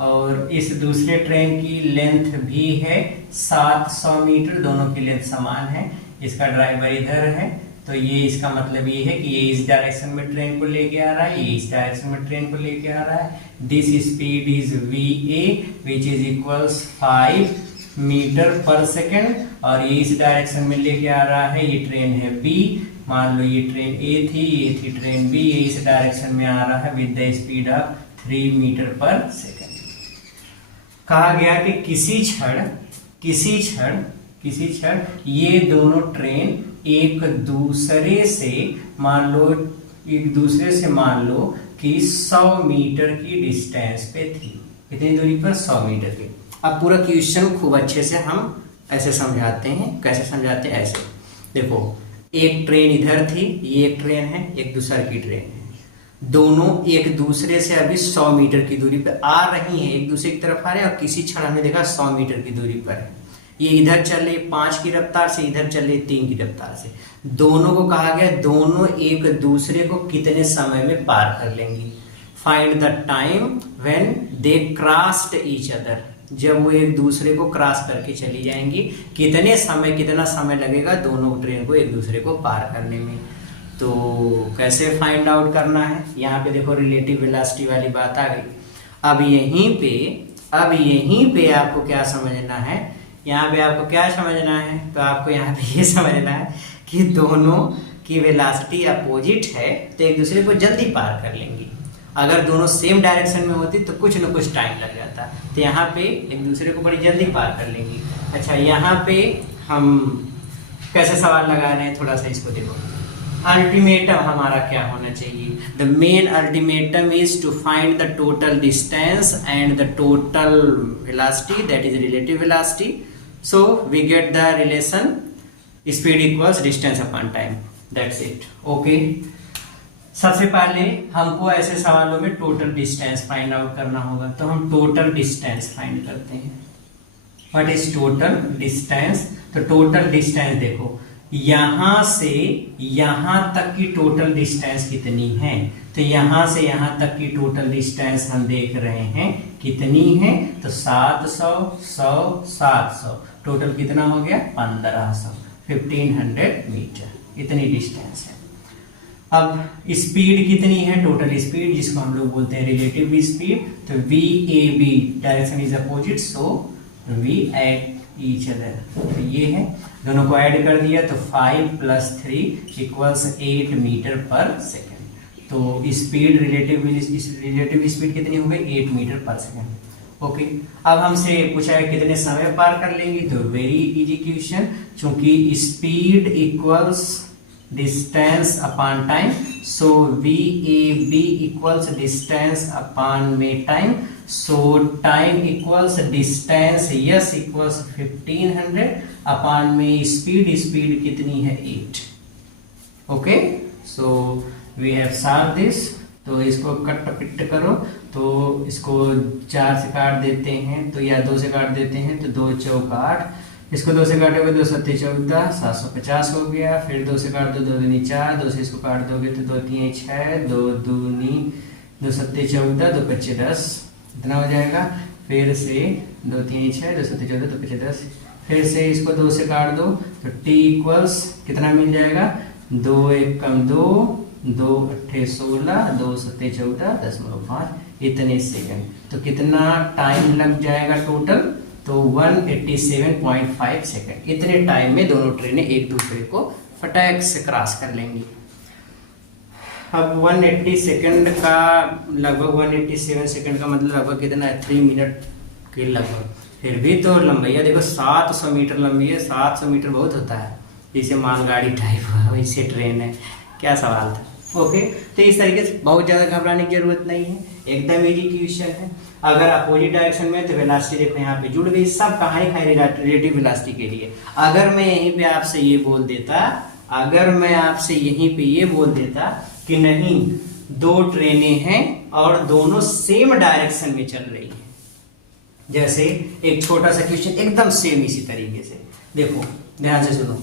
और इस दूसरे ट्रेन की लेंथ भी है 700 मीटर, दोनों की लेंथ समान है। इसका ड्राइवर इधर है, तो ये इसका मतलब ये है कि ये इस डायरेक्शन में ट्रेन को लेके आ रहा है, ये इस डायरेक्शन में ट्रेन को लेके आ रहा है। This speed is VA which is equals 5 metre per second, और ये इस डायरेक्शन में लेके आ रहा है, ये ट्रेन है B। मान लो ये ट्रेन A थी, ये थी ट्रेन B, ये इस डायरेक्शन में आ रहा है with the speed of 3 metre per second. कहा गया कि किसी क्षण ये दोनों ट्रेन एक दूसरे से मान लो कि 100 मीटर की डिस्टेंस पे थी। कितनी दूरी पर? 100 मीटर की। अब पूरा क्वेश्चन खूब अच्छे से हम ऐसे समझाते हैं। कैसे समझाते हैं? ऐसे देखो, एक ट्रेन इधर थी, ये एक ट्रेन है, एक दूसरा की ट्रेन है, दोनों एक दूसरे से अभी 100 मीटर की दूरी पर आ रही हैं, एक दूसरे की तरफ आ रहे हैं और किसी क्षण हमने देखा 100 मीटर की दूरी पर है। ये इधर चल रही 5 की रफ्तार से, इधर चल रही 3 की रफ्तार से। दोनों को कहा गया दोनों एक दूसरे को कितने समय में पार कर लेंगी। Find the time when they crossed each other. जब वो एक दूसरे को क्रॉस करके चली जाएंगी, कितना समय लगेगा दोनों ट्रेन को एक दूसरे को पार करने में। तो कैसे फाइंड आउट करना है? यहाँ पे देखो, रिलेटिव वेलोसिटी वाली बात आ गई। अब यहीं पे आपको क्या समझना है? यहाँ पे आपको क्या समझना है? तो आपको यहाँ पे ये समझना है कि दोनों की वेलोसिटी अपोजिट है तो एक दूसरे को जल्दी पार कर लेंगी। अगर दोनों सेम डायरेक्शन में होती तो कुछ न कुछ टाइम लग जाता, तो यहाँ पे एक दूसरे को बड़ी जल्दी पार कर लेंगी। अच्छा, यहाँ पे हम कैसे सवाल लगा रहे हैं, थोड़ा सा इसको देखो। अल्टीमेटम हमारा क्या होना चाहिए? The main ultimatum is to find the total distance and the total velocity, that is relative velocity. So we get the relation speed equals distance upon time. That's it. Okay. सबसे पहले हमको ऐसे सवालों में टोटल डिस्टेंस फाइंड आउट करना होगा, तो हम टोटल डिस्टेंस फाइंड करते हैं। What is total distance? तो टोटल डिस्टेंस देखो, यहां से यहां तक की टोटल डिस्टेंस कितनी है? तो यहां से यहां तक की टोटल डिस्टेंस हम देख रहे हैं कितनी है, तो 700 100 700, टोटल कितना हो गया? 1500, 1500 मीटर, इतनी डिस्टेंस है। अब स्पीड कितनी है? टोटल स्पीड, जिसको हम लोग बोलते हैं रिलेटिव स्पीड, तो VAB direction is opposite, so we at each other, तो ये है, दोनों को ऐड कर दिया तो 5 + 3 इक्वल्स 8 मीटर पर सेकेंड। तो स्पीड रिलेटिव स्पीड कितनी हो गई? 8 मीटर पर सेकेंड। ओके, अब हमसे पूछा है कितने समय पार कर लेंगी, तो वेरी इजी क्वेश्चन, चूंकि speed equals distance upon time, so VAB equals distance upon में time, so time equals distance, yes equals 1500 upon में स्पीड कितनी है 8। Okay, so we have solve this. तो इसको कट पिट करो, तो इसको 4 से काट देते हैं तो या 2 से काट देते हैं तो 2 चौक 8, इसको 2 से काटोगे 2 सत्ते 14, 750 हो गया। फिर 2 से काट दो 2 दूनी 4, 2 से इसको काट दोगे तो 2 तीन 6, 2 दूनी 2 सत्ते 14, 2 पच्चे 10, इतना हो जाएगा। फिर से 2 तीन 6, 2 सत्ते 14, 2 पच्चे 10, फिर से इसको 2 से काट दो तो t इक्वल्स कितना मिल जाएगा, 2 1 कम 2, 2 अट्ठे 16, 2 सत्ते 14.5 इतने सेकंड। तो कितना टाइम लग जाएगा टोटल, तो 187.5 सेकंड। इतने टाइम में दोनों ट्रेनें एक दूसरे को फटाक से क्रॉस कर लेंगी। अब 180 सेकंड का लगभग 187 सेकंड का मतलब लगभग कितना है, 3 मिनट के लगभग। फिर भी तो लंबाई देखो 700 मीटर लंबी है, 700 मीटर बहुत होता है, जैसे मालगाड़ी टाइप वैसे ट्रेन है। क्या सवाल था। ओके, तो इस तरीके से बहुत ज़्यादा घबराने की जरूरत नहीं है, एकदम इजी क्वेश्चन है। अगर अपोजिट डायरेक्शन में तो वेलोसिटी देखो यहाँ पे जुड़ गई, सब कहानी खाई रिलेटिव वेलोसिटी के लिए। अगर मैं यहीं पे आपसे ये बोल देता, अगर मैं आपसे यहीं पे ये बोल देता कि नहीं 2 ट्रेनें हैं और दोनों सेम डायरेक्शन में चल रही है, जैसे एक छोटा सा क्वेश्चन एकदम सेम इसी तरीके से। देखो ध्यान से सुनो,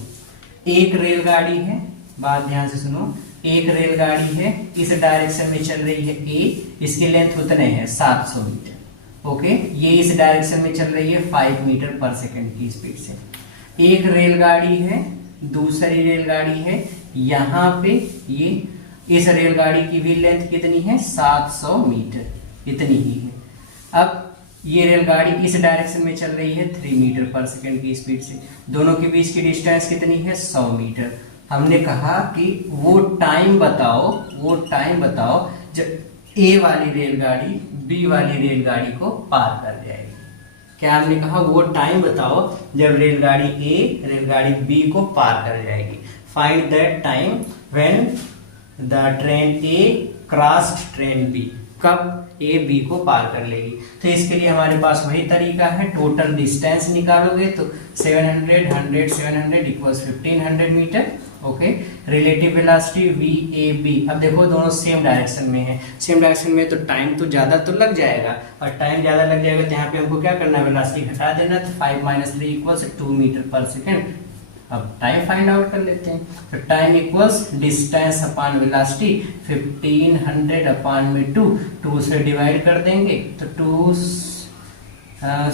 एक रेलगाड़ी है, बात ध्यान से सुनो, एक रेलगाड़ी है इस डायरेक्शन में चल रही है ए, इसकी लेंथ उतने है 700 मीटर। ओके, ये इस डायरेक्शन में चल रही है 5 मीटर पर सेकंड की स्पीड से। एक रेलगाड़ी है, दूसरी रेलगाड़ी है, यहाँ पे ये इस रेलगाड़ी की भी लेंथ कितनी है 700 मीटर, इतनी ही है। अब ये रेलगाड़ी इस डायरेक्शन में चल रही है 3 मीटर पर सेकंड की स्पीड से, दोनों के बीच की डिस्टेंस कितनी है 100 मीटर। हमने कहा कि वो टाइम बताओ जब ए वाली रेलगाड़ी बी वाली रेलगाड़ी को पार कर जाएगी। क्या हमने कहा, वो टाइम बताओ जब रेलगाड़ी ए रेलगाड़ी बी को पार कर जाएगी। Find that time when the train A crossed train B, कब ए बी को पार कर लेगी। तो इसके लिए हमारे पास वही तरीका है, टोटल डिस्टेंस निकालोगे तो 700 100 700 equals 1500 metre. Okay, relative velocity V A B. अब देखो दोनों सेम डायरेक्शन में है, सेम डायरेक्शन में तो टाइम तो ज्यादा तो लग जाएगा, और टाइम ज्यादा लग जाएगा तो यहाँ पे हमको क्या करना है, वेलोसिटी घटा देना। तो 5 - 3 इक्वल्स 2 मीटर पर सेकेंड। अब टाइम फाइंड आउट कर लेते हैं। तो time equals distance upon velocity 1500 upon में 2 से डिवाइड कर देंगे तो 2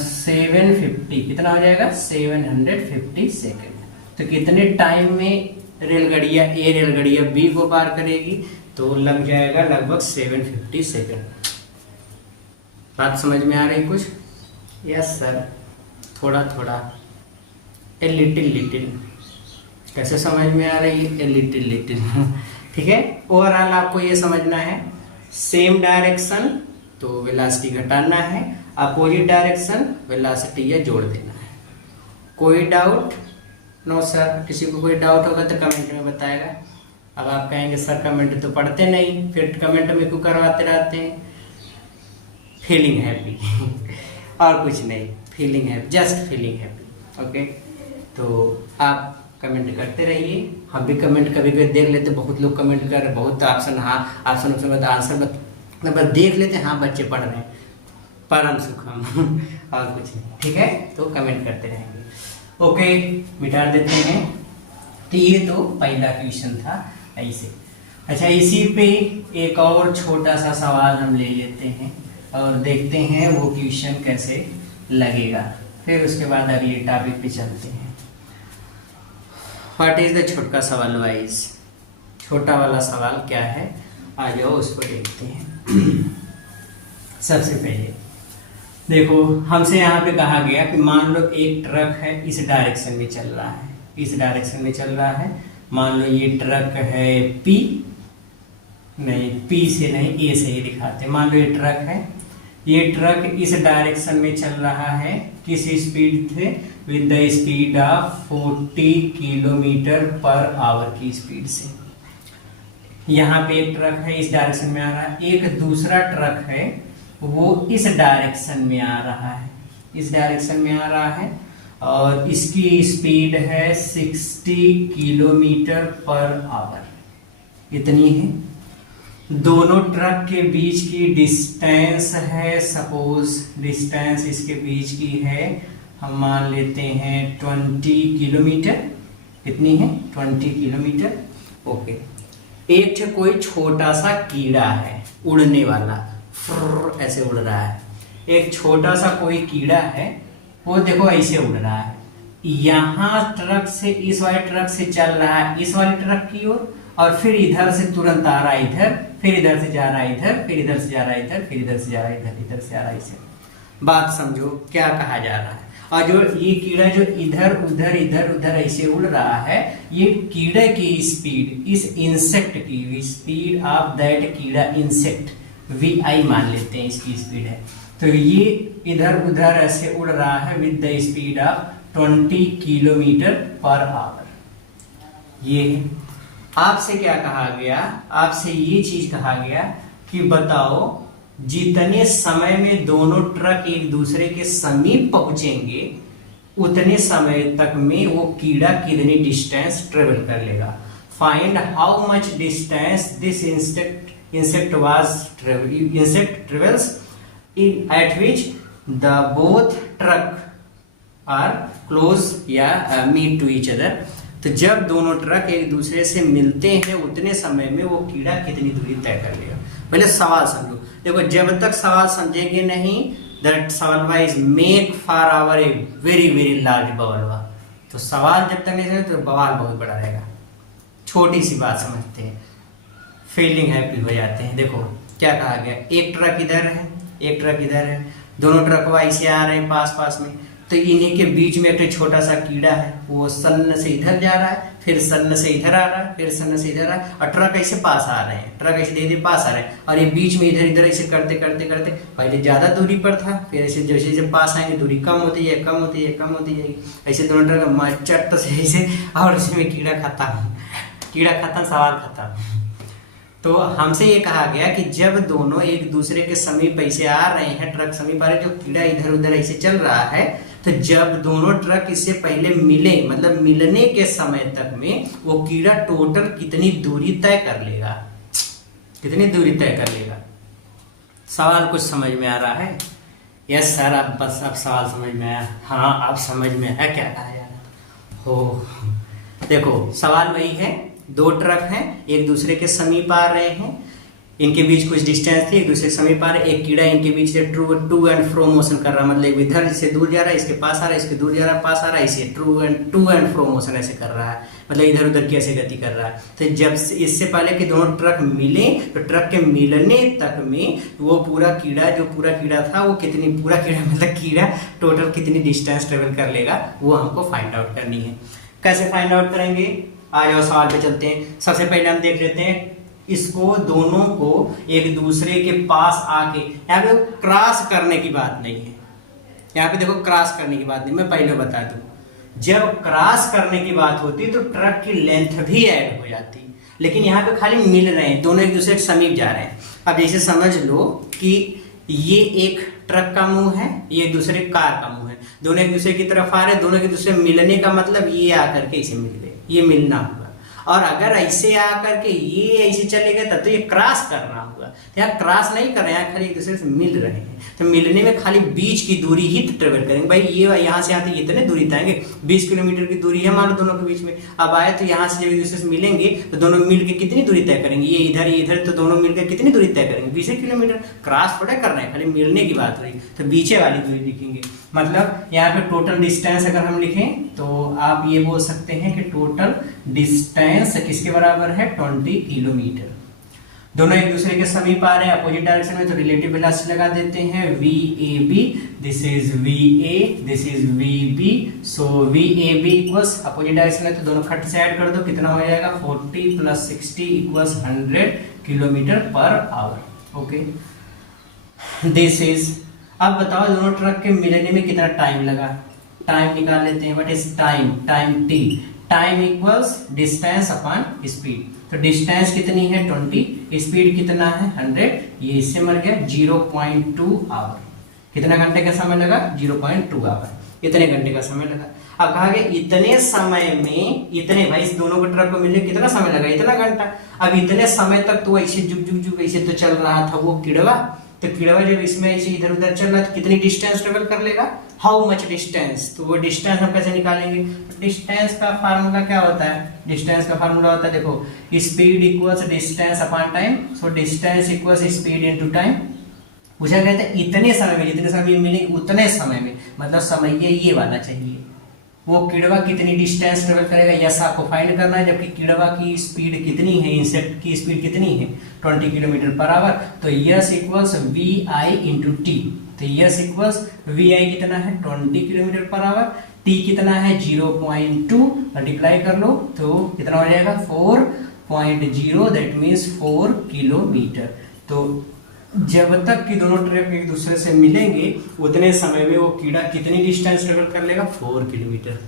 750 कितना हो जाएगा 750 सेकेंड। तो कितने टाइम में रेलगाड़ियां ए रेलगाड़ियां बी को पार करेगी, तो लग जाएगा लगभग 750 सेकेंड। बात समझ में आ रही कुछ? यस सर, थोड़ा थोड़ा, ए लिटिल। कैसे समझ में आ रही है? A little. ठीक है, ओवरऑल आपको ये समझना है, सेम डायरेक्शन तो वेलोसिटी घटाना है, अपोजिट डायरेक्शन वेलोसिटी या जोड़ देना है। कोई डाउट? No sir. किसी को कोई डाउट होगा तो कमेंट में बताएगा। अब आप कहेंगे सर कमेंट तो पढ़ते नहीं, फिर कमेंट में क्यों करवाते रहते हैं? फीलिंग हैप्पी और कुछ नहीं, feeling happy, just feeling happy. Okay, तो आप कमेंट करते रहिए, हम भी कमेंट कभी कभी देख लेते, बहुत लोग कमेंट कर रहे, बहुत ऑप्शन, हाँ ऑप्शन आंसर बस देख लेते हैं, हाँ बच्चे पढ़ रहे हैं, परम सुखम और कुछ नहीं। ठीक है, तो कमेंट करते रहेंगे। ओके, मिटा देते हैं। तो ये तो पहला क्वेश्चन था ऐसे। अच्छा, इसी पे एक और छोटा सा सवाल हम ले लेते हैं और देखते हैं वो क्वेश्चन कैसे लगेगा, फिर उसके बाद अगले टॉपिक पे चलते हैं। व्हाट इज द छोटा सवाल वाइज? छोटा वाला सवाल क्या है, आ जाओ उसको देखते हैं। सबसे पहले देखो, हमसे यहाँ पे कहा गया कि मान लो एक ट्रक है, इस डायरेक्शन में चल रहा है, इस डायरेक्शन में चल रहा है। मान लो ये ट्रक है पी, नहीं पी से नहीं, ए से ही दिखाते। मान लो ये ट्रक है, ये ट्रक इस डायरेक्शन में चल रहा है, किस स्पीड से? With the speed of 40 kilometre per our की स्पीड से। यहाँ पे एक ट्रक है, इस डायरेक्शन में आ रहा है। एक दूसरा ट्रक है, वो इस डायरेक्शन में आ रहा है, इस डायरेक्शन में आ रहा है, और इसकी स्पीड है 60 किलोमीटर पर आवर, इतनी है। दोनों ट्रक के बीच की डिस्टेंस है, सपोज डिस्टेंस इसके बीच की है, हम मान लेते हैं 20 किलोमीटर, कितनी है 20 किलोमीटर। ओके, एक कोई छोटा सा कीड़ा है उड़ने वाला, ऐसे उड़ रहा है, एक छोटा सा कोई कीड़ा है, वो देखो ऐसे उड़ रहा है, यहाँ ट्रक से इस वाले ट्रक से चल रहा है इस वाले ट्रक की ओर, और फिर इधर से तुरंत आ रहा है इधर, फिर इधर से जा रहा है इधर, फिर इधर से जा रहा है इधर, फिर इधर से जा रहा है इधर, इधर से आ रहा है इसे। बात समझो क्या कहा जा रहा है। और जो ये कीड़ा जो इधर उधर इधर उधर ऐसे उड़ रहा है, ये कीड़े की स्पीड, इस इंसेक्ट की स्पीड ऑफ दैट कीड़ा इंसेक्ट, VI मान लेते हैं इसकी स्पीड है। तो ये इधर उधर ऐसे उड़ रहा है with the speed of 20 kilometre per hour. ये आपसे क्या कहा गया, आपसे ये चीज कहा गया कि बताओ जितने समय में दोनों ट्रक एक दूसरे के समीप पहुंचेंगे उतने समय तक में वो कीड़ा कितनी डिस्टेंस ट्रेवल कर लेगा। Find how much distance this insect travels at which the both truck are close या meet to each other। तो जब दोनों ट्रक एक दूसरे से मिलते हैं उतने समय में वो कीड़ा कितनी दूरी तय कर लेगा। पहले सवाल समझो, देखो जब तक सवाल समझेंगे नहीं, दैट सवाल wise make for our a very very large बवाल। तो सवाल जब तक नहीं समझे तो बवाल बहुत बड़ा रहेगा। छोटी सी बात समझते हैं, फील्डिंग हैप्पी हो जाते हैं। देखो क्या कहा गया, एक ट्रक इधर है एक ट्रक इधर है, दोनों ट्रक ऐसे आ रहे हैं पास पास में, तो इन्हीं के बीच में एक छोटा सा कीड़ा है, वो सन्न से इधर जा रहा है, फिर सन्न से इधर आ रहा है, फिर सन्न से इधर आ रहा है, और ट्रक ऐसे पास आ रहे हैं, ट्रक ऐसे धीरे धीरे पास आ रहे हैं, और ये बीच में इधर इधर ऐसे करते करते करते पहले ज्यादा दूरी पर था, फिर ऐसे जैसे जैसे पास आएंगे दूरी कम होती है कम होती है कम होती जाएगी, ऐसे दोनों ट्रक चट से ऐसे, और इसमें कीड़ा खत्म, सवाल खत्म। तो हमसे ये कहा गया कि जब दोनों एक दूसरे के समीप ऐसे आ रहे हैं, ट्रक समीप आ रहे हैं, जो कीड़ा इधर उधर ऐसे चल रहा है, तो जब दोनों ट्रक इससे पहले मिले, मतलब मिलने के समय तक में वो कीड़ा टोटल कितनी दूरी तय कर लेगा, कितनी दूरी तय कर लेगा। सवाल कुछ समझ में आ रहा है? यस सर, अब बस अब सवाल समझ में आया। हाँ अब समझ में है क्या कहा जा रहा हो। देखो सवाल वही है, दो ट्रक हैं एक दूसरे के समीप आ रहे हैं, इनके बीच कुछ डिस्टेंस थी, एक दूसरे के समीप आ रहे, एक कीड़ा इनके बीच से टू एंड फ्रो मोशन कर रहा, मतलब इधर से दूर जा रहा है, इसके पास आ रहा है, इसके दूर जा रहा है, पास आ रहा है, इसे टू एंड फ्रो मोशन ऐसे कर रहा है, मतलब इधर उधर की ऐसे गति कर रहा है। तो जब इससे पहले कि दोनों ट्रक मिले, तो ट्रक के मिलने तक में वो पूरा कीड़ा था, वो कितनी पूरा कीड़ा मतलब कीड़ा टोटल कितनी डिस्टेंस ट्रेवल कर लेगा, वो हमको फाइंड आउट करनी है। कैसे फाइंड आउट करेंगे, आ जाओ सवाल पे चलते हैं। सबसे पहले हम देख लेते हैं इसको, दोनों को एक दूसरे के पास आके, यहाँ पे क्रॉस करने की बात नहीं है, यहाँ पे देखो क्रॉस करने की बात नहीं, मैं पहले बता दूं, जब क्रॉस करने की बात होती तो ट्रक की लेंथ भी ऐड हो जाती, लेकिन यहाँ पे खाली मिल रहे हैं, दोनों एक दूसरे के समीप जा रहे हैं। अब जैसे समझ लो कि ये एक ट्रक का मुंह है, ये दूसरे कार का मुंह है, दोनों एक दूसरे की तरफ आ रहे हैं, दोनों एक दूसरे मिलने का मतलब ये आकर के इसे मिल गए, ये मिलना होगा। और अगर ऐसे आकर के ये ऐसे चले गए तब तो ये क्रॉस करना होगा, यहाँ क्रॉस नहीं कर रहे हैं, खाली एक दूसरे से मिल रहे हैं, तो मिलने में खाली बीच की दूरी ही ट्रेवल करेंगे। भाई ये यहाँ से आते इतने दूरी तय 20 किलोमीटर की दूरी है मान लो दोनों के बीच में, अब आए तो यहाँ से जब एक दूसरे से मिलेंगे तो दोनों मिल के कितनी दूरी तय करेंगे, ये इधर, तो दोनों मिलकर कितनी दूरी तय करेंगे, 20 किलोमीटर। क्रॉस थोड़ा कर रहे हैं, खाली मिलने की बात रही, तो बीचे वाली दूरी लिखेंगे। मतलब यहाँ पे टोटल डिस्टेंस अगर हम लिखें तो आप ये बोल सकते हैं कि टोटल डिस्टेंस किसके बराबर है, 20 किलोमीटर। दोनों एक दूसरे के समीप आ रहे हैं अपोजिट डायरेक्शन में, तो रिलेटिव वेलोसिटी लगा देते हैं, VAB, this is VA, this is VB, so VAB equals opposite direction है तो दोनों खट से ऐड कर दो, कितना हो जाएगा 40 + 60 equals 100 kilometre per our. Okay, this is, अब बताओ दोनों ट्रक के मिलने में कितना टाइम लगा, टाइम निकाल लेते हैं। What is time, time T, time equals distance upon speed, तो डिस्टेंस कितनी है 20, स्पीड कितना है 100, ये इससे मर गया 0.2 आवर। कितना घंटे का समय लगा 0.2 आवर। इतने घंटे का समय लगा। अब कहा गया इतने समय में इतने, भाई इस दोनों को ट्रक को मिलने कितना समय लगा, इतना घंटा। अब इतने समय तक तो ऐसे जुग जुग जुग ऐसे तो चल रहा था वो कीड़वा, तो कीड़वा जब इसमें ऐसे इधर उधर चल रहा है तो कितनी डिस्टेंस ट्रेवल कर लेगा, हाउ मच डिस्टेंस। तो वो डिस्टेंस हम कैसे निकालेंगे, डिस्टेंस का फार्मूला क्या होता है, डिस्टेंस का फार्मूला होता है देखो, speed equals distance upon time. So distance equals speed into time. पूछा गया था इतने समय में, जितने समय मिलेंगे उतने समय में, मतलब समय ये वाला चाहिए, वो कीड़वा कितनी डिस्टेंस ट्रेवल करेगा, यस आपको फाइंड करना है। जबकि कीड़वा की स्पीड कितनी है, इंसेक्ट की स्पीड कितनी है 20 किलोमीटर पर आवर। तो yes equals we I into T. तो यस इक्वल्स वी आई कितना है 20 किलोमीटर पर आवर, टी कितना है 0.2, मल्टीप्लाई कर लो तो कितना हो जाएगा 4.0, दैट मीन्स 4 किलोमीटर। तो जब तक कि दोनों ट्रैक एक दूसरे से मिलेंगे उतने समय में वो कीड़ा कितनी डिस्टेंस ट्रेवल कर लेगा, 4 किलोमीटर।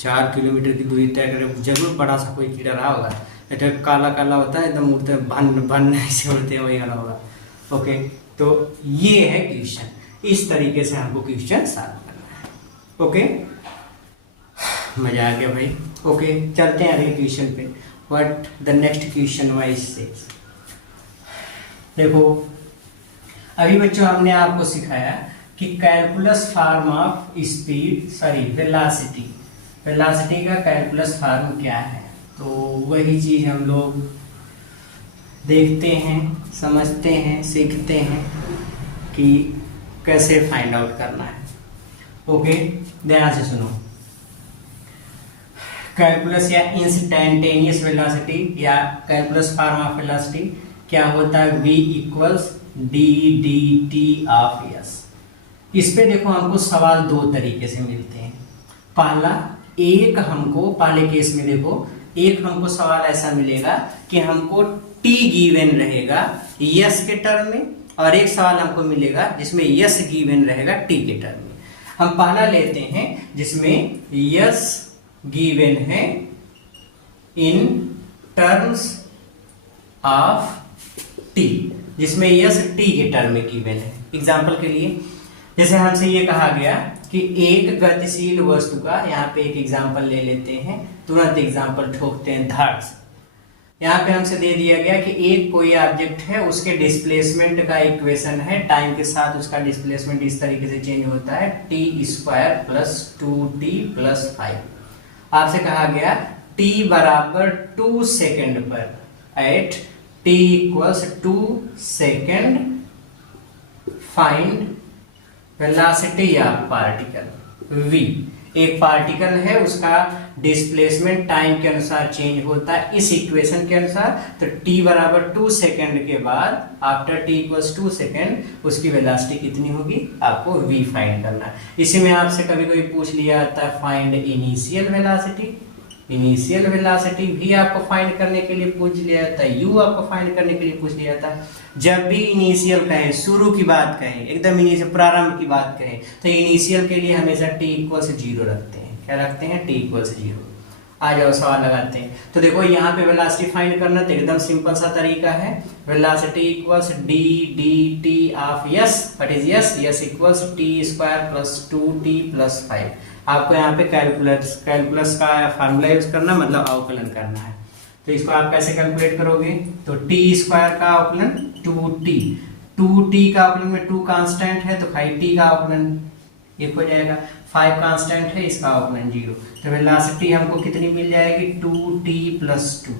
4 किलोमीटर की दूरी तय करे, जरूर बड़ा सा कोई कीड़ा रहा होगा, तो काला काला होता है एकदम, उड़ते भन भन ऐसे उड़ते हैं, वही वाला होगा। ओके, तो ये है क्वेश्चन, इस तरीके से हमको क्वेश्चन सॉल्व करना है। ओके, मजा आ गया भाई। ओके, चलते हैं अगले क्वेश्चन पे। What the next question wise says, देखो अभी बच्चों हमने आपको सिखाया कि calculus form of speed, sorry velocity, velocity का कैलकुलस फॉर्म क्या है। तो वही चीज हम लोग देखते हैं, समझते हैं, सीखते हैं कि कैसे फाइंड आउट करना है। ओके, ध्यान से सुनो। कैलकुलस या इंस्टैंटेनियस वेलोसिटी या कैलकुलस फॉर्म ऑफ वेलोसिटी क्या होता है, v equals D D T of S. इस पे देखो हमको सवाल दो तरीके से मिलते हैं। पहला, एक हमको पहले केस में देखो, एक हमको सवाल ऐसा मिलेगा कि हमको t गिवन रहेगा यस के टर्म में, और एक सवाल हमको मिलेगा जिसमें यस गिवन रहेगा t के टर्म में। हम पहला लेते हैं जिसमें यस गिवन है इन टर्म्स ऑफ t, जिसमें यस t के टर्म में गिवन है। एग्जाम्पल के लिए जैसे हमसे ये कहा गया कि एक गतिशील वस्तु का, यहाँ पे एक एग्जाम्पल ले लेते हैं, तुरंत एग्जाम्पल ठोकते हैं धड़ से। यहाँ पे हमसे दे दिया गया कि एक कोई ऑब्जेक्ट है, उसके डिस्प्लेसमेंट का इक्वेशन है, टाइम के साथ उसका डिस्प्लेसमेंट इस तरीके से चेंज होता है t² + 2t + 5। आपसे कहा गया t बराबर 2 सेकेंड पर, at t equals 2 second find velocity of particle v। एक पार्टिकल है, उसका डिस्प्लेसमेंट टाइम के अनुसार चेंज होता है इस इक्वेशन के अनुसार। तो t बराबर 2 सेकेंड के बाद, आफ्टर t इक्वल्स 2 सेकेंड, उसकी वेलोसिटी कितनी होगी, आपको v फाइंड करना है। इसी में आपसे कभी कोई पूछ लिया जाता है find initial velocity, initial velocity भी आपको फाइंड करने के लिए पूछ लिया जाता है, u आपको फाइंड करने के लिए पूछ लिया जाता है। जब भी इनिशियल कहे, शुरू की बात कहे, एकदम इनिशियल प्रारंभ की बात कहे, तो इनिशियल के लिए हमेशा t इक्वल्स 0 रखते हैं। क्या रखते हैं, t इक्वल्स 0। आ जाओ सवाल लगाते हैं। तो देखो यहाँ पे वेलोसिटी फाइंड करना तो एकदम सिंपल सा तरीका है। Velocity equals D D T of yes, what is yes, yes equals t² + 2t + 5। आपको यहाँ पे कैलकुलस का फार्मूला यूज करना, मतलब अवकलन करना है। तो इसको आप कैसे कैलकुलेट करोगे, तो t² का अवकलन 2t, 2t का अवकलन में 2 कांस्टेंट है तो 5t का अवकलन 1 हो जाएगा, 5 कांस्टेंट है, इसका अवकलन 0। तो वेलोसिटी हमको कितनी मिल जाएगी, 2t + 2।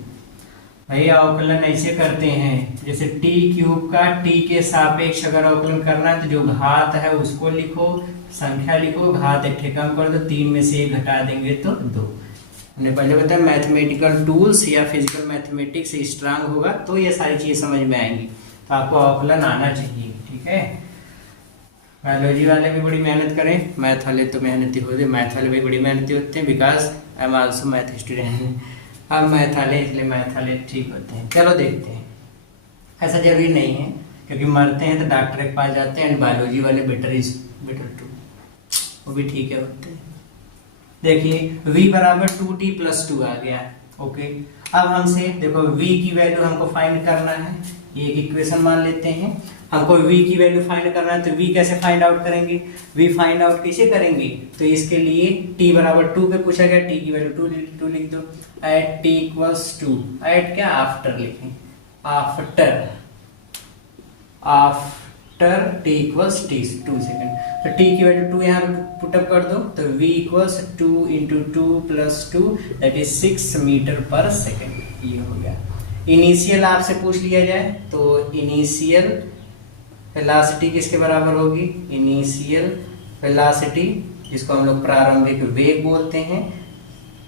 भाई अवकलन ऐसे करते हैं जैसे t³ का t के सापेक्ष अगर अवकलन करना है तो जो घात है उसको लिखो, संख्या लिखो, घात एक ठे कम कर दो, 3 में से 1 घटा देंगे तो 2। हमने पहले बताया मैथमेटिकल टूल्स या फिजिकल मैथमेटिक्स स्ट्रांग होगा तो ये सारी चीज़ समझ में आएंगी। तो आपको अवकलन आना चाहिए, ठीक है। बायोलॉजी वाले भी बड़ी मेहनत करें, मैथ वाले तो मेहनती होते, मैथ वाले भी बड़ी मेहनती होते हैं, because I am also math student. अब मैथ वाले, इसलिए मैथ वाले ठीक होते हैं। चलो देखते हैं, ऐसा जरूरी नहीं है क्योंकि मरते हैं तो डॉक्टर के पास जाते हैं, एंड बायोलॉजी वाले बेटर टू, वो भी ठीक है होते हैं। देखिए v बराबर 2t + 2 आ गया, ओके, अब हमसे देखो v की वैल्यू हमको फाइंड करना है, ये एक इक्वेशन मान लेते हैं। हमको v की वैल्यू फाइंड करना है, तो v कैसे फाइंड आउट करेंगे, v फाइंड आउट कैसे करेंगे, तो इसके लिए t बराबर 2 पे पूछा गया, t की वैल्यू 2 लिख दो, एट t इक्वल्स 2, एट क्या आफ्टर लिखें, आफ्टर t इक्वल्स 2 सेकेंड, तो t की वैल्यू 2 यहाँ पुटअप कर दो, तो v equals 2 into 2 plus 2 that is 6 metre per second, ये हो गया। इनिशियल आपसे पूछ लिया जाए तो इनिशियल वेलोसिटी किसके बराबर होगी, इनिशियल वेलोसिटी जिसको हम लोग प्रारंभिक वेग बोलते हैं,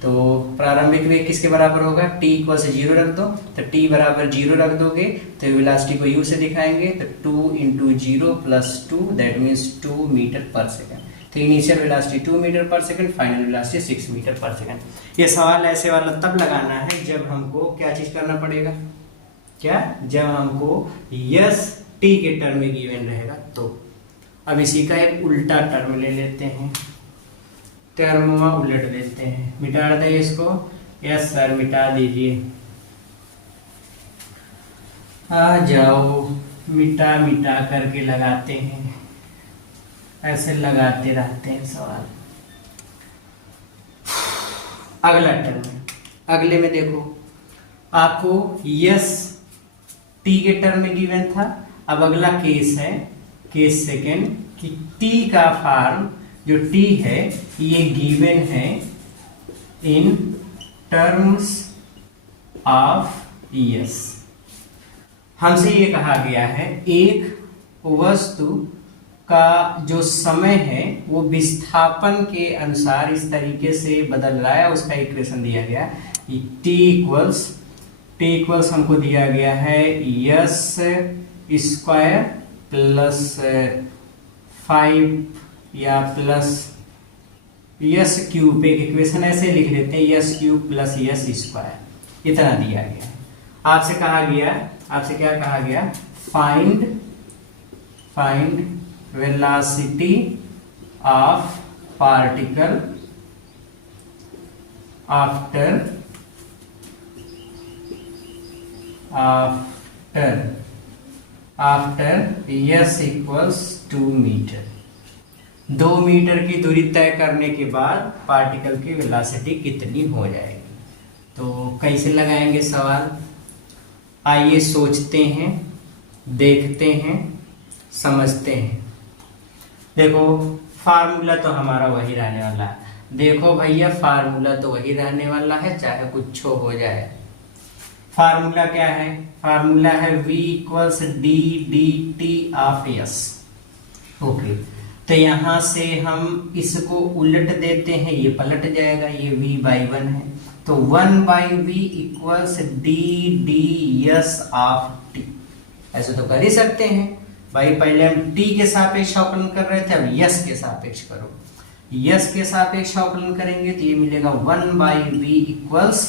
तो प्रारंभिक वेग किसके बराबर होगा, t इक्वल से 0 रख दो, तो t बराबर 0 रख दोगे तो वेलोसिटी को u से दिखाएंगे, तो 2 into 0 plus 2 that means 2 metre per second. तो initial velocity 2 metre per second, final velocity 6 metre per second. ये सवाल ऐसे वाला तब लगाना है जब हमको क्या चीज करना पड़ेगा, क्या, जब हमको यस t के टर्म में गिवन रहेगा तो। अब इसी का एक उल्टा टर्म ले लेते हैं, टर्म उलट देते हैं, मिटा दें इसको, यस सर मिटा दीजिए, आ जाओ, मिटा मिटा करके लगाते हैं, ऐसे लगाते रहते हैं सवाल। अगला टर्म, अगले में देखो आपको यस टी के टर्म में गिवन था, अब अगला केस है, केस सेकेंड, कि टी का फॉर्म जो टी है ये गिवन है इन टर्म्स ऑफ यस। हमसे ये कहा गया है एक वस्तु का जो समय है वो विस्थापन के अनुसार इस तरीके से बदल रहा है, उसका इक्वेशन दिया गया है, टी इक्वल्स हमको दिया गया है यस स्क्वायर प्लस 5 या प्लस यस क्यूब, एक इक्वेशन ऐसे लिख लेते हैं yes cube plus yes square, इतना दिया गया है। आपसे कहा गया, आपसे क्या कहा गया, find velocity of particle after S equals 2 metre. 2 metre की दूरी तय करने के बाद पार्टिकल की वेलोसिटी कितनी हो जाएगी, तो कैसे लगाएंगे सवाल, आइए सोचते हैं, देखते हैं, समझते हैं। देखो फार्मूला तो हमारा वही रहने वाला है, देखो भैया फार्मूला तो वही रहने वाला है चाहे कुछ हो जाए। फार्मूला क्या है, फार्मूला है v equals D D T of yes. Okay, तो यहां से हम इसको उलट देते हैं, ये पलट जाएगा, ये v बाई 1 है, तो 1 by V equals D D S of T. ऐसे तो कर ही सकते हैं भाई, पहले हम t के सापेक्ष अवकलन कर रहे थे, अब यस के सापेक्ष करो, यस के सापेक्ष अवकलन करेंगे तो ये मिलेगा 1 बाई वी इक्वल्स,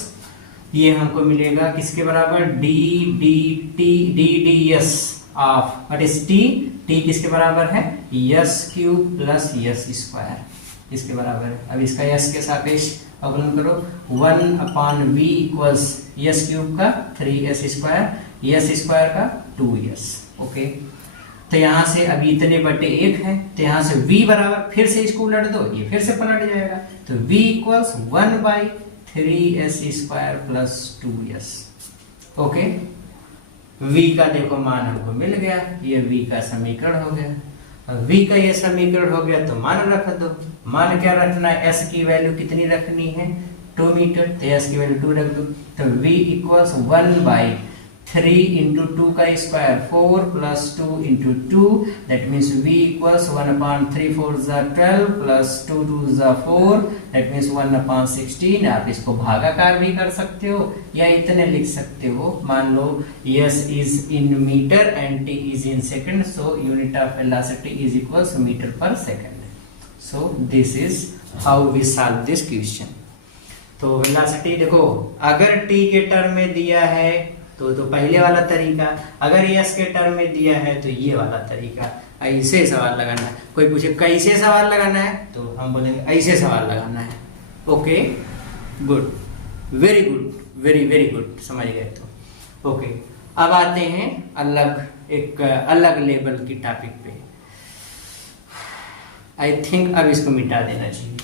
ये हमको मिलेगा किसके बराबर, D D T D D S of, what is T, T किसके बराबर है, yes cube plus yes square, इसके बराबर है। अब इसका यस के सापेक्ष अवकलन करो, 1 upon V equals S cube का 3s स्क्वायर, यस स्क्वायर का 2s। ओके, तो यहां से अभी इतने बटे 1 है, तो यहां से v बराबर, फिर से इसको उलट दो, ये फिर से पलट जाएगा, तो v equals 1 by 3s square plus 2s। Okay, v का देखो मान हमको मिल गया, ये v का समीकरण हो गया। अब v का ये समीकरण हो गया तो मान रख दो, मान क्या रखना है, s की वैल्यू कितनी रखनी है, 2 मीटर, तो s की वैल्यू 2 रख दो, तो v इक्वल्स 1 बाई 3 इंटू 2 का square 4 plus 2 into 2 that means v equals 1 upon 3 4 12 plus 2 2 4 that means 1 upon 16। आप इसको भागाकार भी कर सकते हो या इतने लिख सकते हो, मान लो s is in metre and t is in second, so unit of velocity is equals metre per second. So this is how we solve this question. तो वेलोसिटी देखो, अगर t के टर्म में दिया है तो पहले वाला तरीका, अगर यस के टर्म में दिया है तो ये वाला तरीका, ऐसे सवाल लगाना है। कोई पूछे कैसे सवाल लगाना है तो हम बोलेंगे ऐसे सवाल लगाना है। Okay, good, very good. Very very good, समझ गए तो। ओके, अब आते हैं एक अलग लेवल की टॉपिक पे। आई थिंक अब इसको मिटा देना चाहिए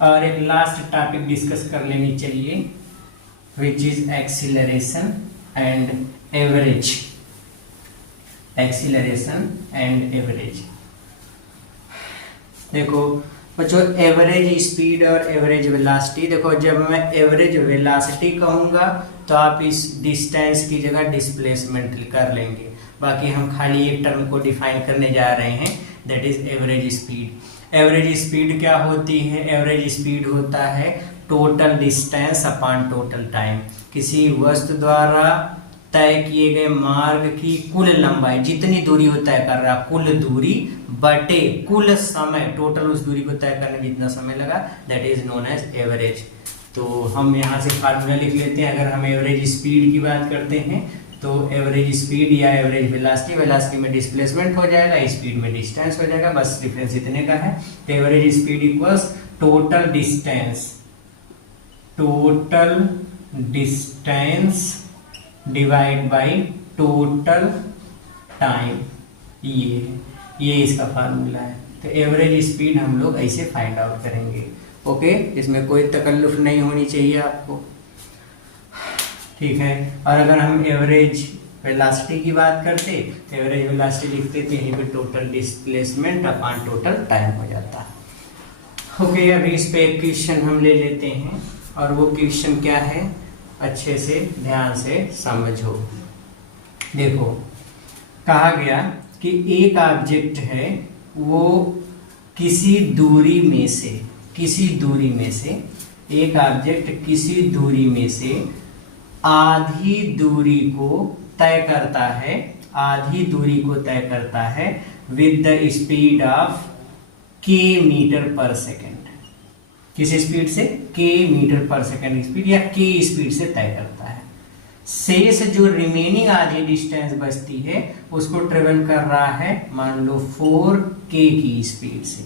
और एक लास्ट टॉपिक डिस्कस कर लेनी चाहिए, which is acceleration and average. Acceleration and average. देखो बच्चों, एवरेज स्पीड और एवरेज वेलोसिटी, देखो जब मैं एवरेज वेलोसिटी कहूँगा तो आप इस डिस्टेंस की जगह डिस्प्लेसमेंट कर लेंगे, बाकी हम खाली एक टर्म को डिफाइन करने जा रहे हैं, that is average speed. Average speed क्या होती है? एवरेज स्पीड होता है total distance upon total time, किसी वस्तु द्वारा तय किए गए मार्ग की कुल लंबाई, जितनी दूरी वो तय कर रहा है कुल दूरी बटे कुल समय, टोटल उस दूरी को तय करने में जितना समय लगा, that is known as average. तो हम यहाँ से फार्मूला लिख लेते हैं। अगर हम एवरेज स्पीड की बात करते हैं तो एवरेज स्पीड या एवरेज वेलोसिटी, वेलोसिटी में डिस्प्लेसमेंट हो जाएगा, स्पीड में डिस्टेंस हो जाएगा, बस डिफरेंस इतने का है। तो average speed equals total distance divide by total time, ये इसका फार्मूला है। तो एवरेज स्पीड हम लोग ऐसे फाइंड आउट करेंगे। ओके, इसमें कोई तकल्लुफ नहीं होनी चाहिए आपको, ठीक है। और अगर हम एवरेज वेलोसिटी की बात करते तो एवरेज वेलोसिटी लिखते थे यहीं पे total displacement upon total time हो जाता। ओके, अभी इस पे एक क्वेश्चन हम ले लेते हैं और वो क्वेश्चन क्या है, अच्छे से ध्यान से समझो। देखो, कहा गया कि एक ऑब्जेक्ट है, वो किसी दूरी में से एक ऑब्जेक्ट किसी दूरी में से आधी दूरी को तय करता है with the speed of k metre per second. किस स्पीड से? k metre per second speed या k स्पीड से तय करता है। शेष जो रिमेनिंग आधी डिस्टेंस बचती है उसको ट्रेवल कर रहा है मान लो 4k की स्पीड से।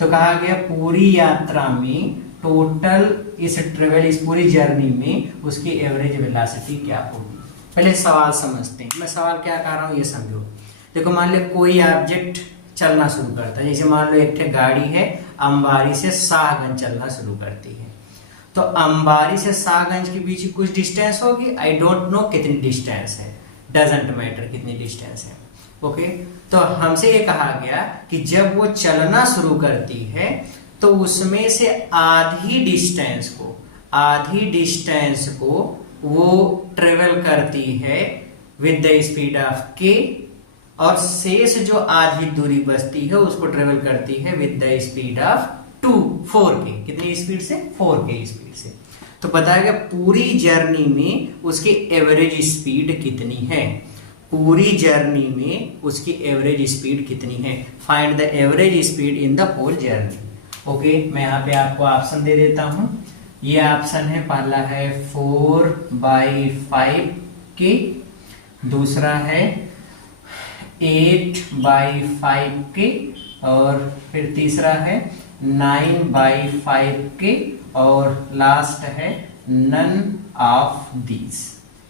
तो कहा गया पूरी यात्रा में टोटल इस पूरी जर्नी में उसकी एवरेज वेलोसिटी क्या होगी। पहले सवाल समझते हैं, मैं सवाल क्या कह रहा हूँ ये समझो। देखो, मान लो कोई ऑब्जेक्ट चलना शुरू करता है, जैसे मान लो एक गाड़ी है, अंबारी से शाहगंज चलना शुरू करती है। तो अंबारी से शाहगंज के बीच कुछ डिस्टेंस होगी, आई डोंट नो कितनी डिस्टेंस है, डजंट मैटर कितनी डिस्टेंस है। ओके, तो हमसे ये कहा गया कि जब वो चलना शुरू करती है तो उसमें से आधी डिस्टेंस को वो ट्रेवल करती है with the speed of k, और शेष जो आधी दूरी बचती है उसको ट्रेवल करती है with the speed of 4k। कितनी स्पीड से? 4k स्पीड से। तो बताएगा पूरी जर्नी में उसकी एवरेज स्पीड कितनी है, पूरी जर्नी में उसकी एवरेज स्पीड कितनी है। Find the average speed in the whole journey. Okay, मैं यहाँ पे आपको ऑप्शन दे देता हूँ। ये ऑप्शन है, पहला है 4/5k, दूसरा है 8/5k, और फिर तीसरा है 9/5k, और लास्ट है नन ऑफ दीज।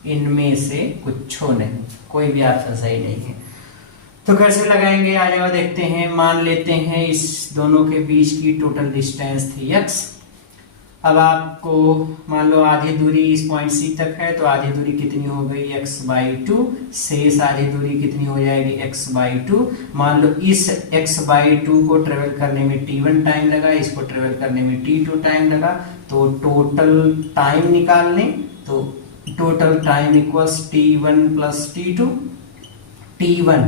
इनमें से कुछ नहीं, कोई भी ऑप्शन सही नहीं है। तो कैसे लगाएंगे, आ जाओ देखते हैं। मान लेते हैं इस दोनों के बीच की टोटल डिस्टेंस थी x। अब आपको मान लो आधी दूरी इस पॉइंट C तक है, तो आधी दूरी कितनी हो गई x/2, शेष आधी दूरी कितनी हो जाएगी x/2। मान लो इस x/2 को ट्रेवल करने में t1 टाइम लगा, इसको ट्रेवल करने में t2 टाइम लगा। तो टोटल टाइम निकाल लें, तो total time equals t1 plus t2। t1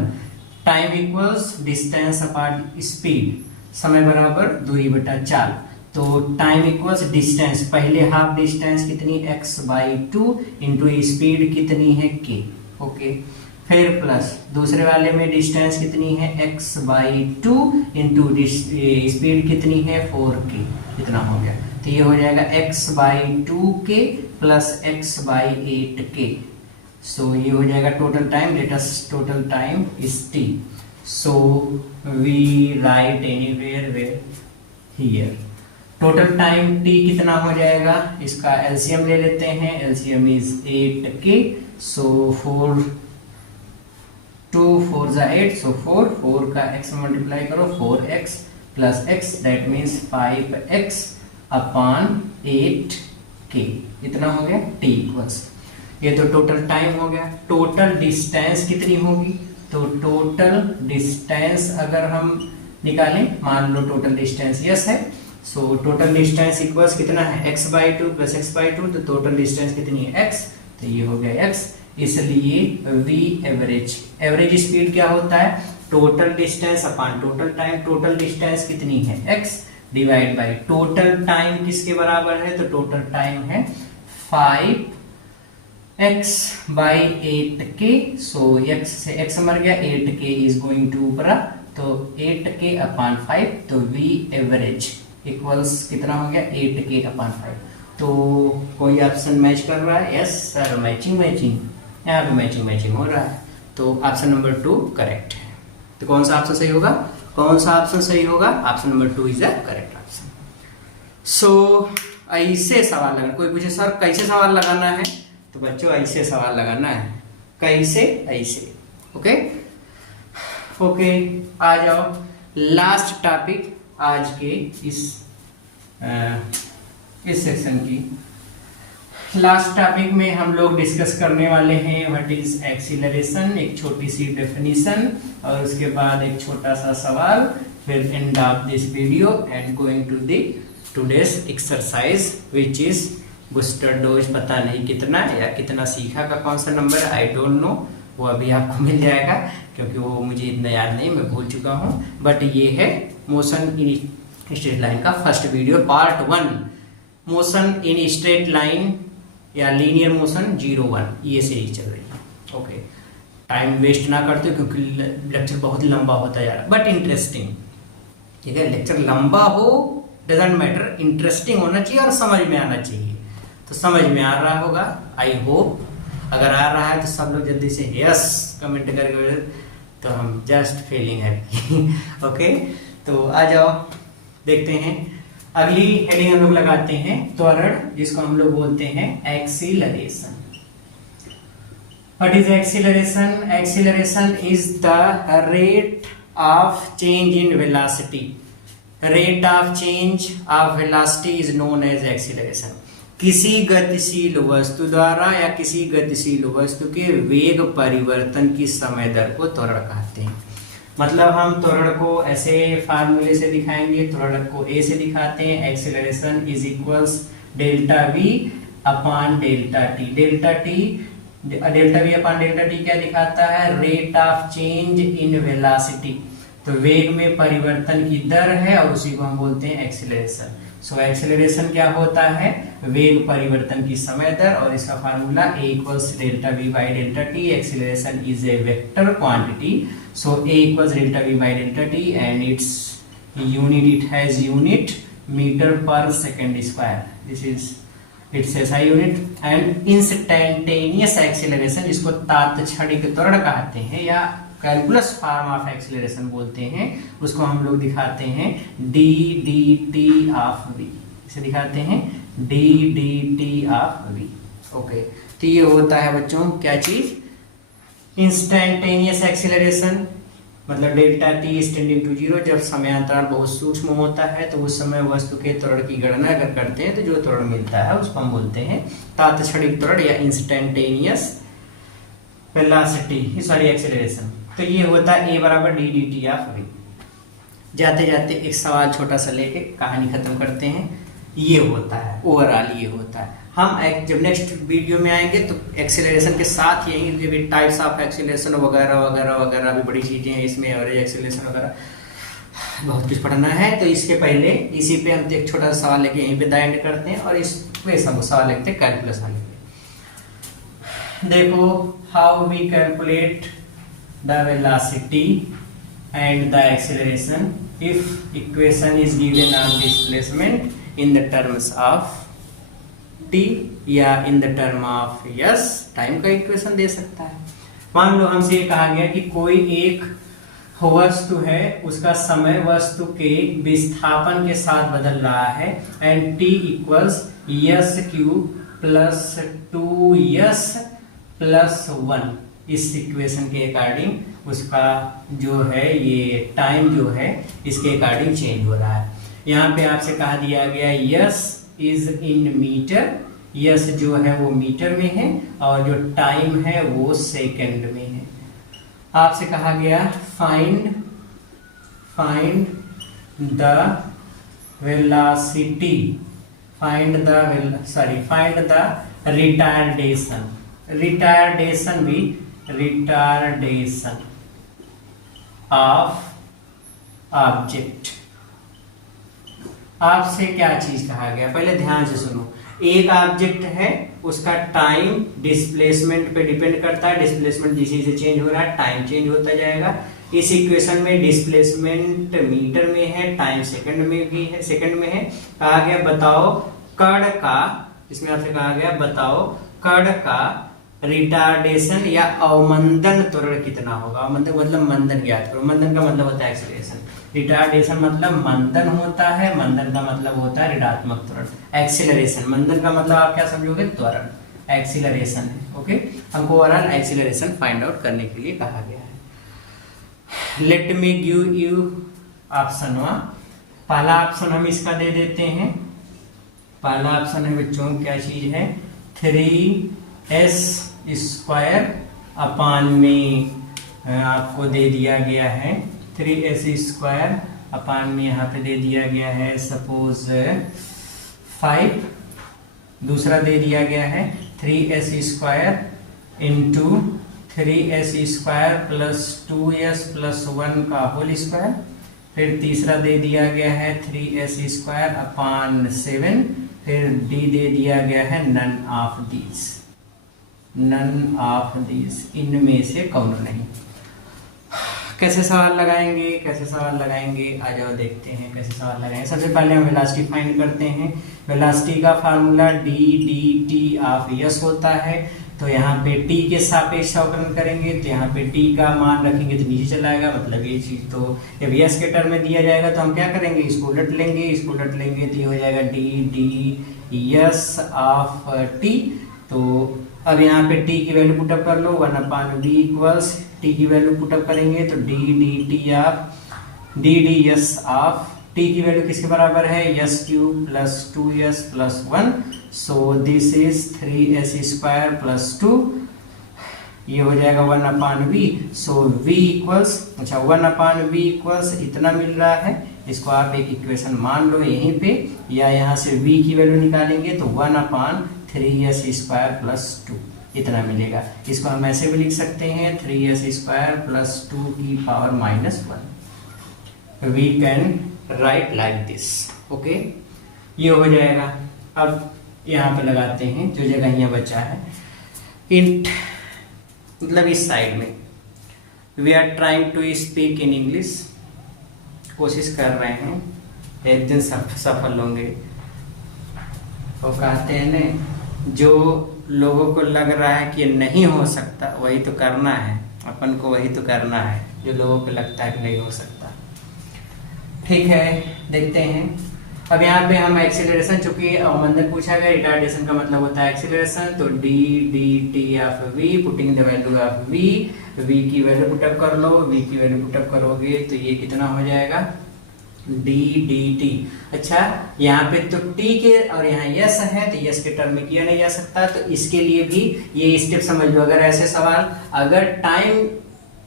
time equals distance upon speed, समय बराबर दूरी बटा चाल। तो टाइम इक्वल्स डिस्टेंस, पहले हाफ डिस्टेंस कितनी x/2 इंटू स्पीड कितनी है k। ओके, फिर प्लस दूसरे वाले में डिस्टेंस कितनी है x/2 इंटू स्पीड कितनी है 4k, इतना हो गया। तो ये हो जाएगा x/2k प्लस x/8k। सो ये हो जाएगा total time, let us total time is t। So we write anywhere where here total time t कितना हो जाएगा, इसका एलसीएम ले लेते हैं, एलसीएम इज 8k, सो 4 2 4 जा 8, सो 4 का x मल्टीप्लाई करो 4x plus x, that means 5x upon 8k, इतना हो गया t इक्वल्स, ये तो टोटल टाइम हो गया। टोटल डिस्टेंस कितनी होगी, तो टोटल डिस्टेंस अगर हम निकालें, मान लो टोटल डिस्टेंस यस है, सो टोटल डिस्टेंस इक्वल्स कितना है x/2 प्लस x/2, तो टोटल डिस्टेंस कितनी है x, तो ये हो गया x, इसलिए v एवरेज, एवरेज स्पीड क्या होता है, total distance upon total time, total distance कितनी है x divide by total time किसके बराबर है, तो टोटल टाइम है 5x by 8k, so x से x मर गया, 8k इज गोइंग टू ऊपरा, तो 8k अपॉन 5, तो v एवरेज इक्वल्स कितना हो गया 8k अपॉन 5। तो कोई ऑप्शन मैच कर रहा है, यस सर मैचिंग मैचिंग, यहाँ पे मैचिंग मैचिंग हो रहा है, तो ऑप्शन नंबर 2 करेक्ट है। तो कौन सा ऑप्शन सही होगा, कौन सा ऑप्शन सही होगा, option number 2 is the correct option. सो ऐसे सवाल लगाना, कोई पूछे सर कैसे सवाल लगाना है, तो बच्चों ऐसे सवाल लगाना है, कैसे ऐसे, ओके ओके। आ जाओ लास्ट टॉपिक आज के इस सेक्शन की लास्ट टॉपिक में हम लोग डिस्कस करने वाले हैं व्हाट इज एक्सीलरेशन, एक छोटी सी डेफिनेशन, और उसके बाद एक छोटा सा सवाल, फिर end of this video and going to the today's exercise which is booster dose, पता नहीं कितना या कितना सीखा का कौन सा नंबर, आई डोंट नो, वो अभी आपको मिल जाएगा क्योंकि वो मुझे इतना याद नहीं, मैं भूल चुका हूँ, बट ये है मोशन इन स्ट्रेट लाइन का first video part 1, motion in straight line या लीनियर मोशन 0-1, ये सीरीज चल रही है, ओके। टाइम वेस्ट ना करते क्योंकि लेक्चर बहुत लंबा होता जा रहा है, बट इंटरेस्टिंग, ठीक है, लेक्चर लंबा हो डजंट मैटर, इंटरेस्टिंग होना चाहिए और समझ में आना चाहिए, तो समझ में आ रहा होगा आई होप, अगर आ रहा है तो सब लोग जल्दी से यस कमेंट करके, तो हम जस्ट फीलिंग हैप्पी ओके। तो आ जाओ देखते हैं, अगली हेडिंग हम लोग लगाते हैं त्वरण, जिसको हम लोग बोलते हैं acceleration. What is acceleration, acceleration is the rate of change in velocity, rate of change of velocity is known as acceleration. किसी गतिशील वस्तु द्वारा या किसी गतिशील वस्तु के वेग परिवर्तन की समय दर को त्वरण कहते हैं। मतलब हम त्वरण को ऐसे फार्मूले से दिखाएंगे, त्वरण को ए से दिखाते हैं, acceleration is equals delta we upon delta T, delta we upon delta T क्या दिखाता है, rate of change in velocity, तो वेग में परिवर्तन की दर है और उसी को हम बोलते हैं एक्सेलरेशन। सो एक्सेलरेशन क्या होता है, वेग परिवर्तन की समय दर, और इसका formula a equals delta v by delta t, acceleration is a vector quantity, so a equals delta v by delta t and its unit, it has unit metre per second square, this is its SI unit, and instantaneous acceleration, जिसको तात्क्षणिक त्वरण कहते हैं या calculus form of acceleration बोलते हैं, उसको हम लोग दिखाते हैं D D T of V, इसे दिखाते हैं D D T of V, okay. तो ये होता है बच्चों क्या चीज, इंस्टैंटेनियस एक्सेलरेशन, मतलब delta T is tending to 0, जब समयांतराल बहुत सूक्ष्म होता है तो उस समय वस्तु के त्वरण की गणना अगर करते हैं तो जो त्वरण मिलता है उसको हम बोलते हैं तात्क्षणिक त्वरण या इंस्टैंटेनियस वेलोसिटी, सॉरी एक्सेलरेशन। तो ये होता है a बराबर D D T of V. जाते जाते एक सवाल छोटा सा लेके कहानी खत्म करते हैं, ये होता है ओवरऑल, ये होता है। हम जब नेक्स्ट वीडियो में आएंगे तो एक्सेलरेशन के साथ यही भी टाइप्स ऑफ एक्सेलरेशन वगैरह वगैरह वगैरह भी बड़ी चीजें हैं इसमें, एवरेज एक्सेलरेशन वगैरह बहुत कुछ पढ़ना है। तो इसके पहले इसी पे हम एक छोटा सा सवाल लेके यहीं पे द एंड करते हैं और इस पे सवाल लिखते हैं कैलकुलस वाले पे। देखो how we calculate the velocity and the acceleration if equation is given on displacement in the terms of t या in the term of s, time का इक्वेशन दे सकता है। मान लो हमसे ये कहा गया कि कोई एक वस्तु है उसका समय वस्तु के विस्थापन के साथ बदल रहा है and t equals S cube plus 2s plus 1 इस इक्वेशन के अकॉर्डिंग उसका जो है ये टाइम जो है इसके अकॉर्डिंग चेंज हो रहा है। यहाँ पे आपसे कहा दिया गया S is in metre, S जो है वो मीटर में है और जो टाइम है वो सेकंड में है। आपसे कहा गया find the velocity, find the retardation, retardation of object. आपसे क्या चीज कहा गया, पहले ध्यान से सुनो। एक ऑब्जेक्ट है उसका टाइम डिस्प्लेसमेंट पे डिपेंड करता है, डिस्प्लेसमेंट जिसी से चेंज हो रहा है टाइम चेंज होता जाएगा। इस इक्वेशन में डिस्प्लेसमेंट मीटर में है, टाइम सेकंड में भी है, सेकंड में है। कहा गया बताओ कण का, इसमें आपसे कहा गया बताओ कण का रिटार्डेशन या अवमंदन त्वरण कितना होगा। अवमंदन मतलब मंदन ज्ञात करो, मंदन का मतलब होता है एक्सीलरेशन, रिटार्डेशन मतलब मंदन होता है, मंदन का मतलब होता है ऋणात्मक त्वरण। एक्सीलरेशन, मंदन का मतलब आप क्या समझोगे, त्वरण, एक्सीलरेशन है। ओके, हमको ओवरऑल एक्सीलरेशन फाइंड आउट करने के लिए कहा गया है। Let me give you option one. पहला ऑप्शन हम इसका दे देते हैं। पहला ऑप्शन है बच्चों क्या चीज है, 3s स्क्वायर अपान में आपको दे दिया गया है 3s स्क्वायर अपान में यहाँ पे दे दिया गया है सपोज 5। दूसरा दे दिया गया है 3s square into 3s square plus 2s plus 1 का होल स्क्वायर। फिर तीसरा दे दिया गया है 3s स्क्वायर अपान 7। फिर d दे दिया गया है none of these, none of these, इनमें से कौन नहीं। कैसे सवाल लगाएंगे, कैसे सवाल लगाएंगे, आ जाओ देखते हैं कैसे सवाल लगाएंगे। सबसे पहले हम वेलोसिटी फाइंड करते हैं। वेलोसिटी का formula d dt of s होता है। तो यहाँ पे t के सापेक्ष अवकलन करेंगे तो यहाँ पे t का मान रखेंगे तो नीचे चला आएगा, मतलब ये चीज। तो जब s के टर्म में दिया जाएगा तो हम क्या करेंगे, इसको उलट लेंगे, इसको उलट लेंगे तो ये हो जाएगा d ds ऑफ t। तो अब यहाँ पे t की वैल्यू पुटअप कर लो, 1/v इक्वल्स t की वैल्यू पुटअप करेंगे तो d dt of d ds of t की वैल्यू किसके बराबर है, s cube plus 2s plus 1। So this is 3s square plus 2, ये हो जाएगा 1/v। सो v इक्वल्स, अच्छा 1/v इक्वल्स इतना मिल रहा है। इसको आप एक इक्वेशन मान लो यहीं पे, या यहाँ से v की वैल्यू निकालेंगे तो 1/3s स्क्वायर प्लस 2 इतना मिलेगा। इसको हम ऐसे भी लिख सकते हैं 3s स्क्वायर प्लस 2 की power -1। We can write like this. Okay, ये हो जाएगा। अब यहाँ पे लगाते हैं जो जगह यहाँ बचा है, इंट मतलब इस साइड में we are trying to speak in English, कोशिश कर रहे हैं, एक दिन सफल होंगे। वो कहते हैं ना, जो लोगों को लग रहा है कि नहीं हो सकता वही तो करना है, अपन को वही तो करना है जो लोगों को लगता है कि नहीं हो सकता। ठीक है, देखते हैं। अब यहाँ पे हम एक्सीलरेशन, चूंकि अवमंदन पूछा गया, रिटार्डेशन का मतलब होता है एक्सीलरेशन, तो d dt of v, putting the value of v, v की वैल्यू पुटअप कर लो, v की वैल्यू पुटअप करोगे तो ये कितना हो जाएगा d dt। अच्छा, यहाँ पे तो t के और यहाँ यस है तो यस के टर्म में किया नहीं जा सकता, तो इसके लिए भी ये स्टेप समझ लो। अगर ऐसे सवाल, अगर टाइम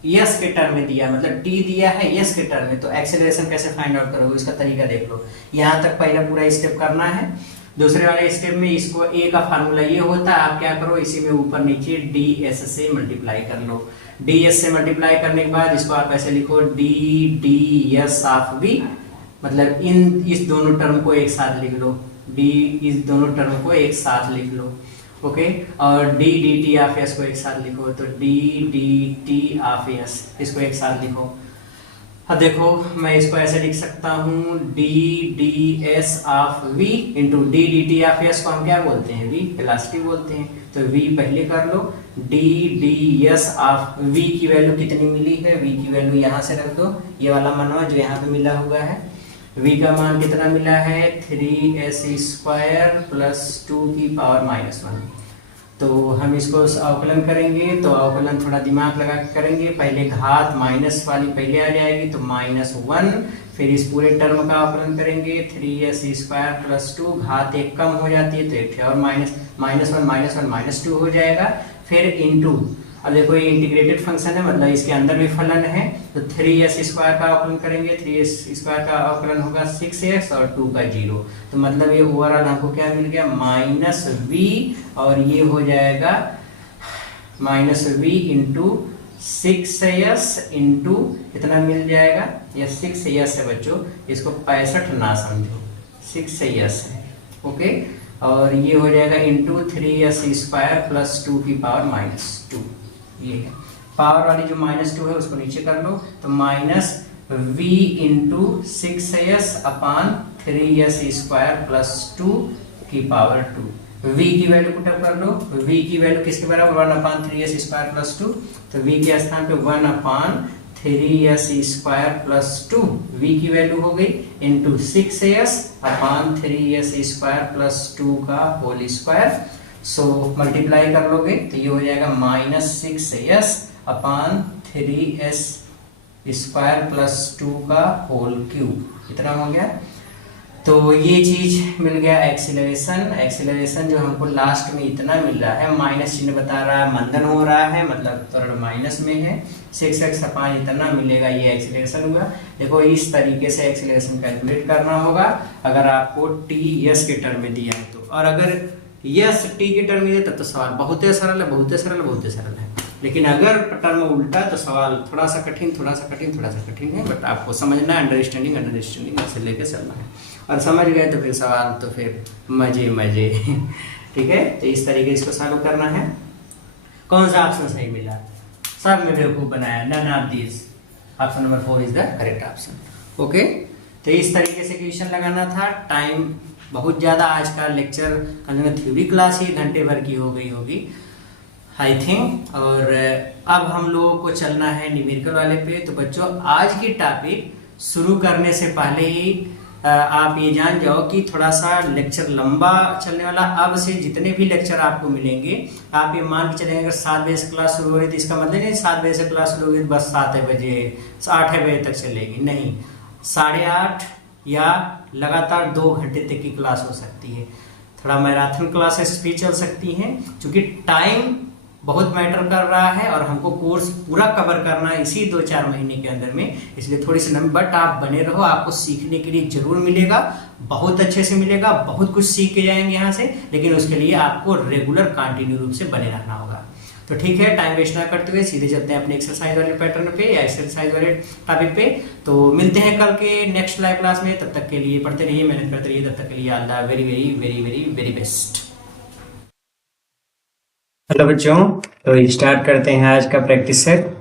यस के टर्म में दिया, मतलब t दिया है यस के टर्म में, तो एक्सेलरेशन कैसे फाइंड आउट करोगे, इसका तरीका देख लो। यहाँ तक पहला पूरा स्टेप करना है। दूसरे वाले स्टेप में इसको a का फार्मूला ये होता है, आप क्या करो, इसी में ऊपर नीचे ds से मल्टीप्लाई कर लो। ds से मल्टीप्लाई करने के बाद इसको आप ऐसे लिखो d ds ऑफ v, मतलब इस दोनों टर्म को एक साथ लिख लो, d इस दोनों टर्म को एक साथ लिख लो। ओके, और d dt ऑफ s को एक साथ लिखो, तो d dt ऑफ s इसको एक साथ लिखो। अब देखो मैं इसको ऐसे लिख सकता हूँ d ds of v into d dt of s को हम क्या बोलते हैं, v वेलोसिटी बोलते हैं। तो v पहले कर लो, ds ऑफ v की वैल्यू कितनी मिली है, v की वैल्यू यहाँ से रख दो, ये वाला मनवा जो यहाँ पे मिला हुआ है, v का मान कितना मिला है 3s² प्लस 2 की पावर -1। तो हम इसको अवकलन करेंगे, तो अवकलन थोड़ा दिमाग लगा के करेंगे, पहले घात माइनस वाली पहले आ जाएगी तो -1, फिर इस पूरे टर्म का अवकलन करेंगे 3s² प्लस 2, घात एक कम हो जाती है तो एक और -1 -2 हो जाएगा, फिर इंटू, अब देखो ये इंटीग्रेटेड फंक्शन है मतलब इसके अंदर भी फलन है, तो 3s² का अवकलन करेंगे, 3s² का अवकलन होगा 6s और 2 का 0, तो मतलब ये ओवरऑल हमको क्या मिल गया -v, और ये हो जाएगा -v इंटू 6s इंटू इतना मिल जाएगा, ये 6s है बच्चों, इसको 65 ना समझो, 6s है, ओके, और ये हो जाएगा इंटू 3s² प्लस 2 की पावर -2, ये है पावर वाली जो -2 है उसको नीचे कर लो, तो -v into 6s upon 3s² plus 2 की पावर 2, v की वैल्यू पुट अप कर लो, v की वैल्यू किसके बराबर 1/3s² प्लस 2, तो v के स्थान पे 1/3s² प्लस 2, v की वैल्यू हो गई into 6s upon 3s² plus 2 का होल स्क्वायर, सो मल्टीप्लाई कर लोगे तो ये हो जाएगा -6s अपॉन 3s² प्लस 2 का होल क्यूब, इतना हो गया। तो ये चीज मिल गया एक्सीलरेशन जो हमको लास्ट में इतना मिल रहा है, माइनस चिन्ह बता रहा है, मंदन हो रहा है मतलब त्वरण माइनस में है, 6x अपॉन इतना मिलेगा, ये एक्सीलरेशन हुआ। देखो इस तरीके से एक्सीलरेशन कैलकुलेट करना होगा अगर आपको ts के टर्म में दिया है तो, और अगर यस टी के टर्म में दिया तब तो सवाल बहुत सरल है, लेकिन अगर टर्म उल्टा तो सवाल थोड़ा सा कठिन है, बट आपको समझना है, अंडरस्टैंडिंग ऐसे लेके चलना है, और समझ गए तो फिर सवाल तो फिर मजे ठीक है। तो इस तरीके इसको सॉल्व करना है। कौन सा ऑप्शन सही मिला, सब में बेवकूफ बनाया, none of this, option number 4 is the correct option, okay. तो इस तरीके से क्वेश्चन लगाना था। टाइम बहुत ज़्यादा, आज का लेक्चर थ्योरी क्लास ही घंटे भर की हो गई होगी आई थिंक, और अब हम लोगों को चलना है न्यूमेरिकल वाले पे। तो बच्चों आज की टॉपिक शुरू करने से पहले ही आप ये जान जाओ कि थोड़ा सा लेक्चर लंबा चलने वाला। अब से जितने भी लेक्चर आपको मिलेंगे आप ये मान के चलेंगे, अगर 7 बजे से क्लास शुरू हो रही तो इसका मतलब नहीं 7 बजे से क्लास शुरू होगी बस 7 बजे 8 बजे तक चलेगी, नहीं, 8:30 या लगातार 2 घंटे तक की क्लास हो सकती है। थोड़ा मैराथन क्लासेस भी चल सकती हैं, क्योंकि टाइम बहुत मैटर कर रहा है और हमको कोर्स पूरा कवर करना है इसी 2-4 महीने के अंदर में, इसलिए थोड़ी सी लंबी, बट आप बने रहो, आपको सीखने के लिए जरूर मिलेगा, बहुत अच्छे से मिलेगा, बहुत कुछ सीख के जाएंगे यहाँ से, लेकिन उसके लिए आपको रेगुलर कंटिन्यू रूप से बने रहना होगा। तो ठीक है, टाइम वेस्ट ना करते हुए सीधे चलते हैं अपने एक्सरसाइज वाले पैटर्न पे या एक्सरसाइज वाले टॉपिक पे। तो मिलते हैं कल के नेक्स्ट लाइव क्लास में, तब तक के लिए पढ़ते रहिए, मेहनत करते रहिए, तब तक के लिए all the very very very very very best. Hello बच्चों, तो स्टार्ट करते हैं आज का प्रैक्टिस सेट।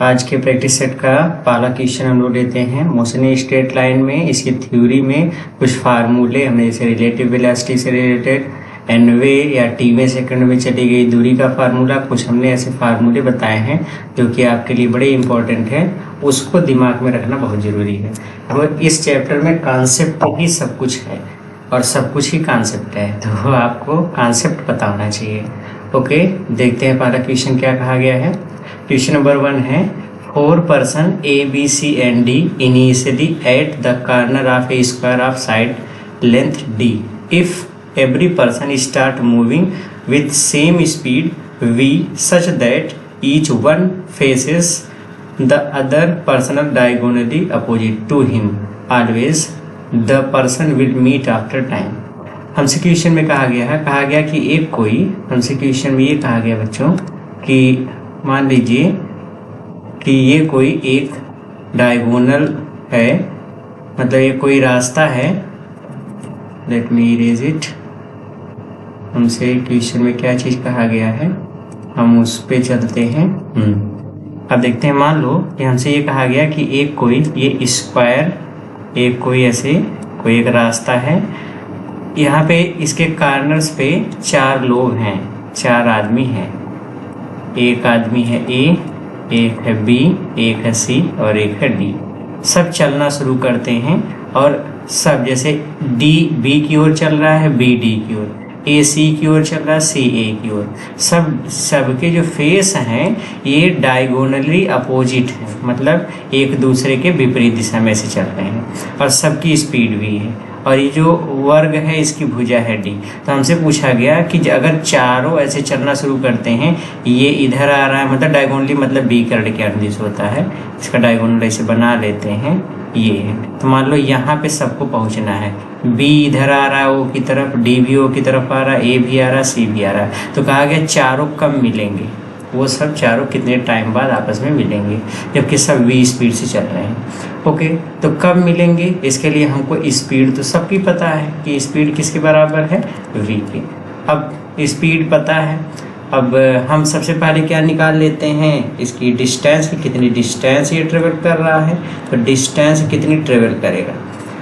आज के प्रैक्टिस सेट का पहला क्वेश्चन हम लोग लेते हैं मोशन स्ट्रेट लाइन में। इसकी थ्योरी में कुछ फार्मूले हमने जैसे रिलेटिव वेलोसिटी से रिलेटेड, एनवे या टीवे सेकंड में चली गई दूरी का फार्मूला, कुछ हमने ऐसे फार्मूले बताए हैं जो कि आपके लिए बड़े इंपॉर्टेंट है, उसको दिमाग में रखना बहुत जरूरी है। और इस चैप्टर में कॉन्सेप्ट ही सब कुछ है और सब कुछ ही कॉन्सेप्ट है, तो आपको कॉन्सेप्ट पता होना चाहिए। ओके, देखते हैं पहला क्वेश्चन क्या कहा गया है। क्वेश्चन नंबर 1 है 4 person A, B, C and D initially at the corner of a square of side length D. If every person start moving with same speed V such that each one faces the other person diagonally opposite to him, always the person will meet after time. हमसे question में कहा गया कि एक कोई, हमसे question में ये कहा गया बच्चों कि मान लीजिए कि ये कोई एक डायगोनल है, मतलब ये कोई रास्ता है, लेट मी इरेज इट। हमसे क्वेश्चन में क्या चीज कहा गया है, हम उस पे चलते हैं। अब देखते हैं, मान लो कि हमसे ये कहा गया कि एक कोई ये स्क्वायर, एक कोई ऐसे कोई एक रास्ता है, यहाँ पे इसके कॉर्नर्स पे 4 लोग हैं, 4 आदमी हैं, एक आदमी है ए, एक है बी, एक है सी और एक है डी। सब चलना शुरू करते हैं और सब जैसे डी बी की ओर चल रहा है, बी डी की ओर, ए सी की ओर चल रहा है, सी ए की ओर। सबके जो फेस हैं ये डायगोनली अपोजिट है, मतलब एक दूसरे के विपरीत दिशा में से चल रहे हैं और सबकी स्पीड भी है। और ये जो वर्ग है इसकी भुजा है डी। तो हमसे पूछा गया कि अगर चारों ऐसे चलना शुरू करते हैं, ये इधर आ रहा है, मतलब डायगोनली मतलब बी कर्ण के अनुदिश होता है, इसका डायगोनल ऐसे बना लेते हैं ये है। तो मान लो यहाँ पे सबको पहुँचना है, बी इधर आ रहा है ओ की तरफ, डी भी ओ की तरफ आ रहा है, ए भी आ रहा है, सी भी आ रहा है। तो कहा गया चारों कब मिलेंगे, वो सब चारों कितने टाइम बाद आपस में मिलेंगे, जबकि सब वी स्पीड से चल रहे हैं। ओके, तो कब मिलेंगे, इसके लिए हमको स्पीड तो सबकी पता है कि स्पीड किसके बराबर है, वी के। अब स्पीड पता है, अब हम सबसे पहले क्या निकाल लेते हैं, इसकी डिस्टेंस की, कितनी डिस्टेंस ये ट्रेवल कर रहा है। तो डिस्टेंस कितनी ट्रेवल करेगा,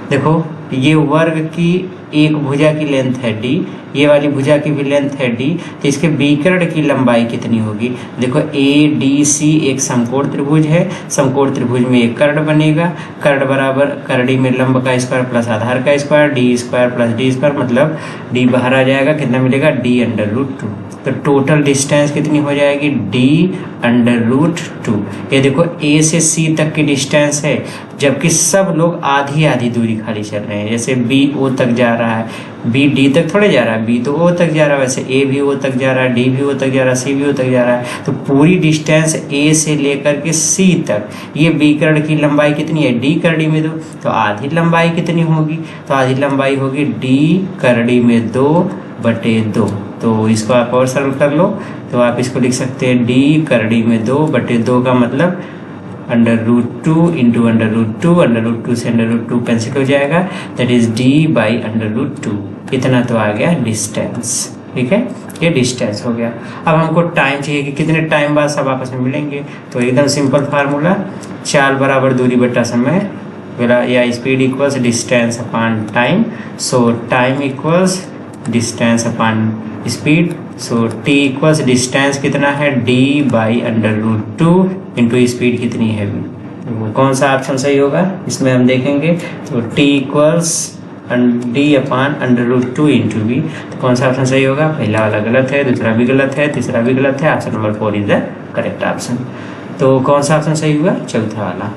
देखो ये वर्ग की एक भुजा की लेंथ है डी, ये वाली भुजा की भी लेंथ है डी, तो इसके विकर्ण की लंबाई कितनी होगी। देखो ए डी सी एक समकोण त्रिभुज है, समकोण त्रिभुज में एक कर्ण बनेगा, कर्ण बराबर करड़ी में लंब का स्क्वायर प्लस आधार का square, D square plus D square, मतलब डी बाहर आ जाएगा, कितना मिलेगा, डी अंडर रूट 2। तो टोटल डिस्टेंस कितनी हो जाएगी, डी अंडर रूट 2। ये देखो ए से सी तक की डिस्टेंस है, जबकि सब लोग आधी आधी दूरी खाली चल रहे हैं। जैसे बी ओ तक जा रहा है, बी डी तक थोड़े जा रहा है, बी तो ओ तक जा रहा है, वैसे ए भी ओ तक जा रहा है, डी भी ओ तक जा रहा है, सी भी ओ तक जा रहा है। तो पूरी डिस्टेंस ए से लेकर के सी तक, ये बी कर्ण की लंबाई कितनी है, डी करड़ी में 2, तो आधी लंबाई कितनी होगी, तो आधी लंबाई होगी डी करड़ी में 2/2। तो इसको आप और सरल कर लो, तो आप इसको लिख सकते हैं डी करड़ी में 2/2 का मतलब under root 2 into under root 2, under root 2 से अंडर रूट 2 कैंसिल हो जाएगा, that is D by under root 2। इतना तो आ गया डिस्टेंस, ठीक है, ये डिस्टेंस हो गया। अब हमको टाइम चाहिए कि कितने टाइम बाद सब आपस में मिलेंगे। तो एकदम सिंपल फार्मूला, चाल बराबर दूरी बटा समय या speed equals distance upon time. So time equals distance upon speed. So T equals distance कितना है, D by under root 2 into speed कितनी है वी। तो कौन सा ऑप्शन सही होगा इसमें हम देखेंगे। तो T equals D upon under root 2 into V. तो कौन सा ऑप्शन सही होगा, पहला वाला गलत है, दूसरा भी गलत है, तीसरा भी गलत है, option number 4 is the correct option. तो कौन सा ऑप्शन सही हुआ, चौथा वाला।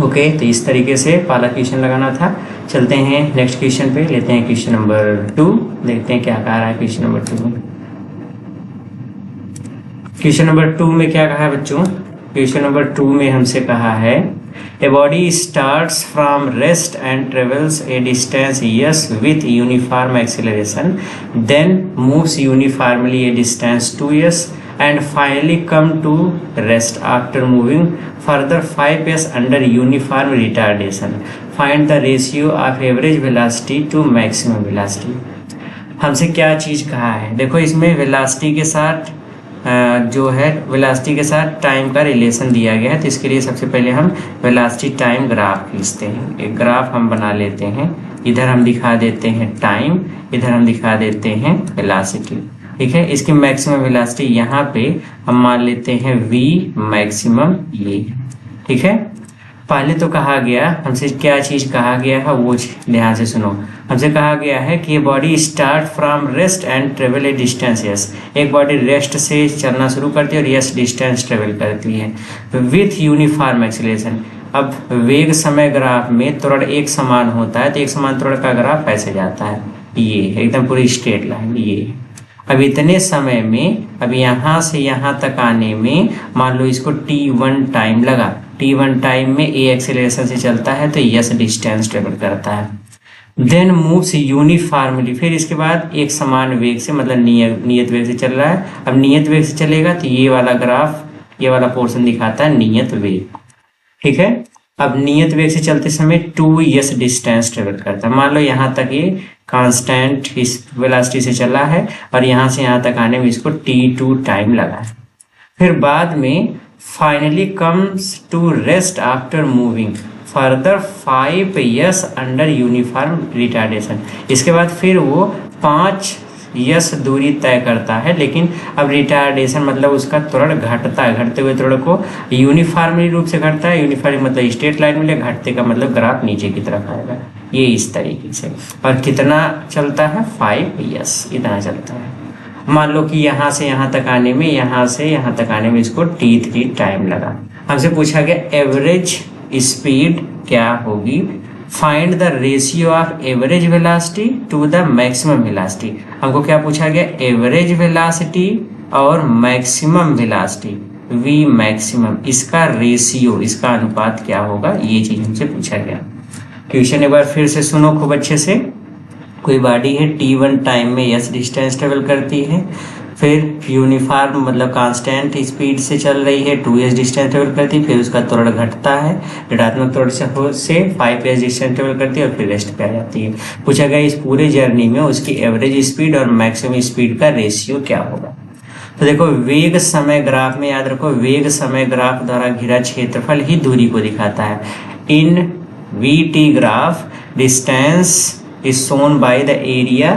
ओके, तो इस तरीके से पहला क्वेश्चन लगाना था। चलते हैं नेक्स्ट क्वेश्चन पे, लेते हैं क्वेश्चन नंबर 2, देखते हैं क्या कह रहा है क्वेश्चन नंबर 2 में। क्वेश्चन नंबर 2 में क्या कहा है बच्चों, क्वेश्चन नंबर 2 में हमसे कहा है a body starts from rest and travels A distance s with uniform acceleration, then moves uniformly a distance 2s and finally come to rest after moving further 5s under uniform retardation. Find the ratio of average velocity to maximum velocity. हमसे क्या चीज़ कहा है, देखो इसमें velocity के साथ जो है वेलोसिटी के साथ टाइम का रिलेशन दिया गया है। तो इसके लिए सबसे पहले हम वेलोसिटी टाइम ग्राफ खींचते हैं। एक ग्राफ हम बना लेते हैं, इधर हम दिखा देते हैं टाइम, इधर हम दिखा देते हैं वेलोसिटी, ठीक है। इसकी मैक्सिमम वेलोसिटी यहाँ पे हम मान लेते हैं v मैक्सिमम ये, ठीक है। पहले तो कहा गया हमसे क्या चीज कहा गया है वो ध्यान से सुनो। हमसे कहा गया है कि ये body start from rest and travel A distance yes, एक बॉडी रेस्ट से चलना शुरू करती है और यस डिस्टेंस ट्रेवल करती है विथ यूनिफॉर्म एक्सीलरेशन। अब वेग समय ग्राफ में त्वरण एक समान होता है, तो एक समान त्वरण का ग्राफ ऐसे जाता है, ये एकदम पूरी स्ट्रेट लाइन ये। अब इतने समय में, अब यहाँ से यहाँ तक आने में मान लो इसको t1 टाइम लगा, t1 टाइम में a एक्सेलरेशन से चलता है तो s डिस्टेंस ट्रेवल करता है। देन मूव्स यूनिफॉर्मली, फिर इसके बाद एक समान वेग से, मतलब नियत वेग से चल रहा है। अब नियत वेग से चलेगा तो ये वाला ग्राफ, ये वाला पोर्शन दिखाता है नियत वेग, ठीक है। अब नियत वेग से चलते समय 2s डिस्टेंस ट्रेवल करता है। मान लो यहाँ तक ये कांस्टेंट इस वेलोसिटी से चला है और यहाँ से यहाँ तक आने में इसको t2 टाइम लगा है। फिर बाद में finally comes to rest after moving further 5s under uniform retardation. इसके बाद फिर वो 5 यस दूरी तय करता है, लेकिन अब रिटार्डेशन मतलब उसका त्वरण घटता है, घटते हुए त्वरण को यूनिफॉर्मली रूप से घटता है। यूनिफॉर्म मतलब स्ट्रेट लाइन में, घटते का मतलब ग्राफ नीचे की तरफ आएगा, ये इस तरीके से। और कितना चलता है 5 यस, इतना चलता है। मान लो कि यहाँ से यहाँ तक आने में, यहाँ से यहाँ तक आने में इसको t3 टाइम लगा। हमसे पूछा गया एवरेज स्पीड क्या होगी, find the ratio of average velocity to the maximum velocity. हमको क्या पूछा गया, एवरेज वेलोसिटी और मैक्सिमम वेलोसिटी v मैक्सिमम, इसका रेशियो, इसका अनुपात क्या होगा, ये चीज हमसे पूछा गया। क्वेश्चन एक बार फिर से सुनो खूब अच्छे से। कोई बॉडी है t1 टाइम में s डिस्टेंस ट्रेवल करती है, फिर यूनिफॉर्म मतलब कांस्टेंट स्पीड से चल रही है, 2s डिस्टेंस ट्रेवल करती है, फिर उसका त्वरण घटता है, ऋणात्मक त्वरण से 5s डिस्टेंस ट्रेवल करती है और फिर रेस्ट पे आ जाती है। पूछा गया इस पूरे जर्नी में उसकी एवरेज स्पीड और मैक्सिमम स्पीड का रेशियो क्या होगा। तो देखो वेग समय ग्राफ में याद रखो, वेग समय ग्राफ द्वारा घिरा क्षेत्रफल ही दूरी को दिखाता है। इन VT graph distance is shown by the area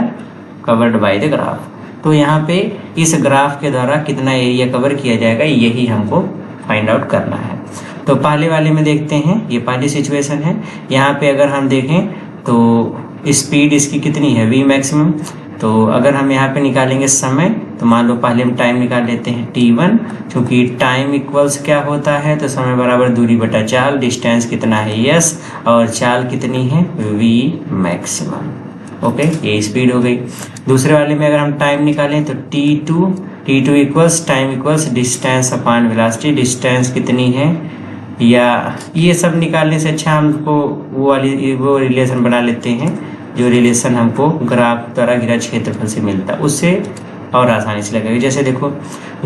covered by the graph. तो यहाँ पे इस ग्राफ के द्वारा कितना एरिया कवर किया जाएगा, यही हमको फाइंड आउट करना है। तो पहले वाले में देखते हैं, ये पहली सिचुएशन है। यहाँ पे अगर हम देखें तो स्पीड इसकी कितनी है, v मैक्सिमम। तो अगर हम यहाँ पे निकालेंगे समय, तो मान लो पहले हम टाइम निकाल लेते हैं t1, क्योंकि टाइम इक्वल्स क्या होता है, तो समय बराबर दूरी बटा चाल, डिस्टेंस कितना है s और चाल कितनी है v मैक्सिमम। ओके, ये स्पीड हो गई। दूसरे वाले में अगर हम टाइम निकालें तो t2 equals time equals distance upon velocity, distance कितनी है, या ये सब निकालने से अच्छा हमको वो रिलेशन बना लेते हैं जो रिलेशन हमको ग्राफ द्वारा घिरा क्षेत्रफल से मिलता है, उससे और आसानी से लगेगा। जैसे देखो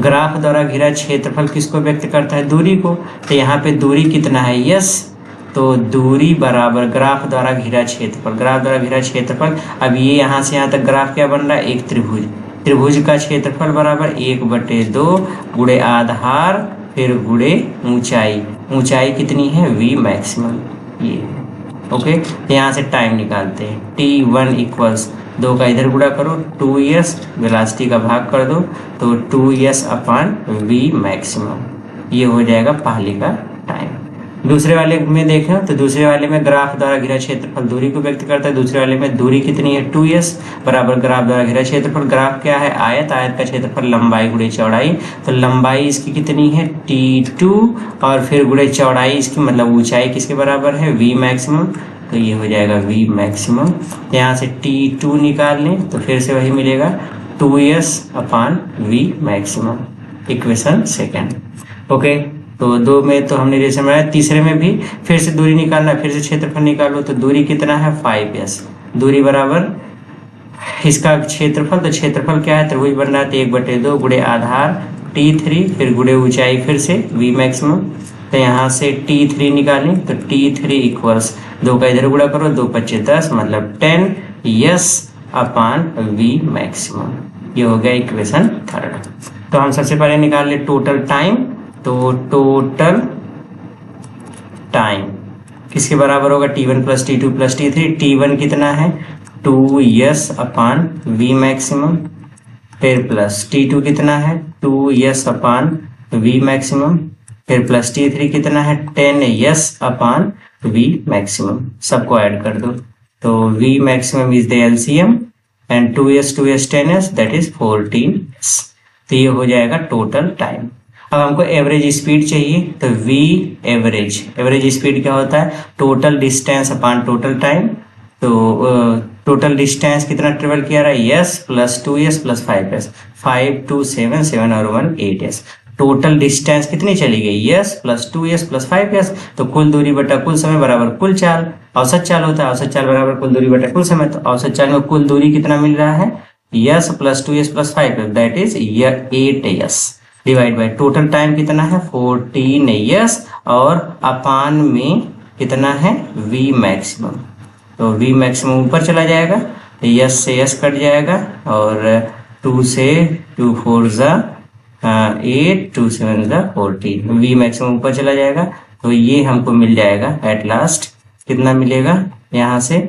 ग्राफ द्वारा घिरा क्षेत्रफल किसको व्यक्त करता है, दूरी को। तो यहाँ पे दूरी कितना है यस, तो दूरी बराबर ग्राफ द्वारा घिरा क्षेत्रफल, ग्राफ द्वारा घिरा क्षेत्रफल। अब ये यहाँ से यहाँ तक ग्राफ क्या बन रहा है, एक त्रिभुज, त्रिभुज का क्षेत्रफल बराबर 1/2 गुणे आधार फिर गुणे ऊंचाई, ऊंचाई कितनी है v मैक्सिमम, ये है। ओके, यहाँ से टाइम निकालते हैं, t1 इक्वल्स 2 का इधर गुणा करो 2s, वेलोसिटी का भाग कर दो तो 2s अपॉन v मैक्सिमम, ये हो जाएगा पहले का टाइम। दूसरे वाले में देखें तो दूसरे वाले में ग्राफ द्वारा घिरा क्षेत्रफल दूरी को व्यक्त करता है। दूसरे वाले में दूरी कितनी है 2s बराबर ग्राफ द्वारा घिरा क्षेत्रफल, ग्राफ क्या है आयत, आयत का क्षेत्रफल लंबाई गुणे चौड़ाई, तो लंबाई इसकी कितनी है t2 और फिर गुणे चौड़ाई इसकी मतलब ऊंचाई किसके बराबर है v मैक्सिमम, तो ये हो जाएगा v मैक्सिमम। यहाँ से t2 निकाल लें तो फिर से वही मिलेगा 2s upon v maximum, equation second. Okay, तो 2 में तो हमने जैसे बनाया, तीसरे में भी फिर से दूरी निकालना, फिर से क्षेत्रफल निकालो, तो दूरी कितना है 5s, दूरी बराबर इसका क्षेत्रफल, तो क्षेत्रफल क्या है त्रिभुज बन रहा है, 1/2 गुणे आधार t3 फिर गुणे ऊंचाई फिर से v मैक्सिमम। तो यहाँ से t3 निकालें तो t3 इक्वल्स 2 का इधर गुणा करो 2 × 5 = 10 मतलब 10s अपॉन v मैक्सिमम, ये हो गया इक्वेशन थर्ड। तो हम सबसे पहले निकाल ले टोटल टाइम, तो टोटल टाइम किसके बराबर होगा t1 + t2 + t3, t1 कितना है 2s अपॉन v मैक्सिमम, फिर प्लस t2 कितना है 2s अपॉन v मैक्सिमम, फिर प्लस t3 कितना है 10s अपॉन v मैक्सिमम, सबको ऐड कर दो तो v maximum is the LCM and 2s 10s that is 14s। तो ये हो जाएगा टोटल टाइम। अब हमको एवरेज स्पीड चाहिए, तो v एवरेज, एवरेज स्पीड क्या होता है total distance upon total time. तो टोटल डिस्टेंस कितना ट्रेवल किया रहा है s + 2s + 5s, 5 2 7 7 और 1 8s। टोटल डिस्टेंस कितनी चली गई s + 2s + 5s, तो कुल दूरी बटा कुल समय बराबर कुल चाल, औसत चाल होता है, औसत चाल बराबर कुल दूरी बटा कुल समय। तो औसत चाल में कुल दूरी कितना मिल रहा है s + 2s + 5s that is 8s divide by total time कितना है 14s और अपान में कितना है v मैक्सिमम। तो v मैक्सिमम ऊपर चला जाएगा, s से s कट जाएगा और 2 से 2 4 8 2 7 14, v मैक्सिमम ऊपर चला जाएगा। तो ये हमको मिल जाएगा एट लास्ट, कितना मिलेगा यहाँ से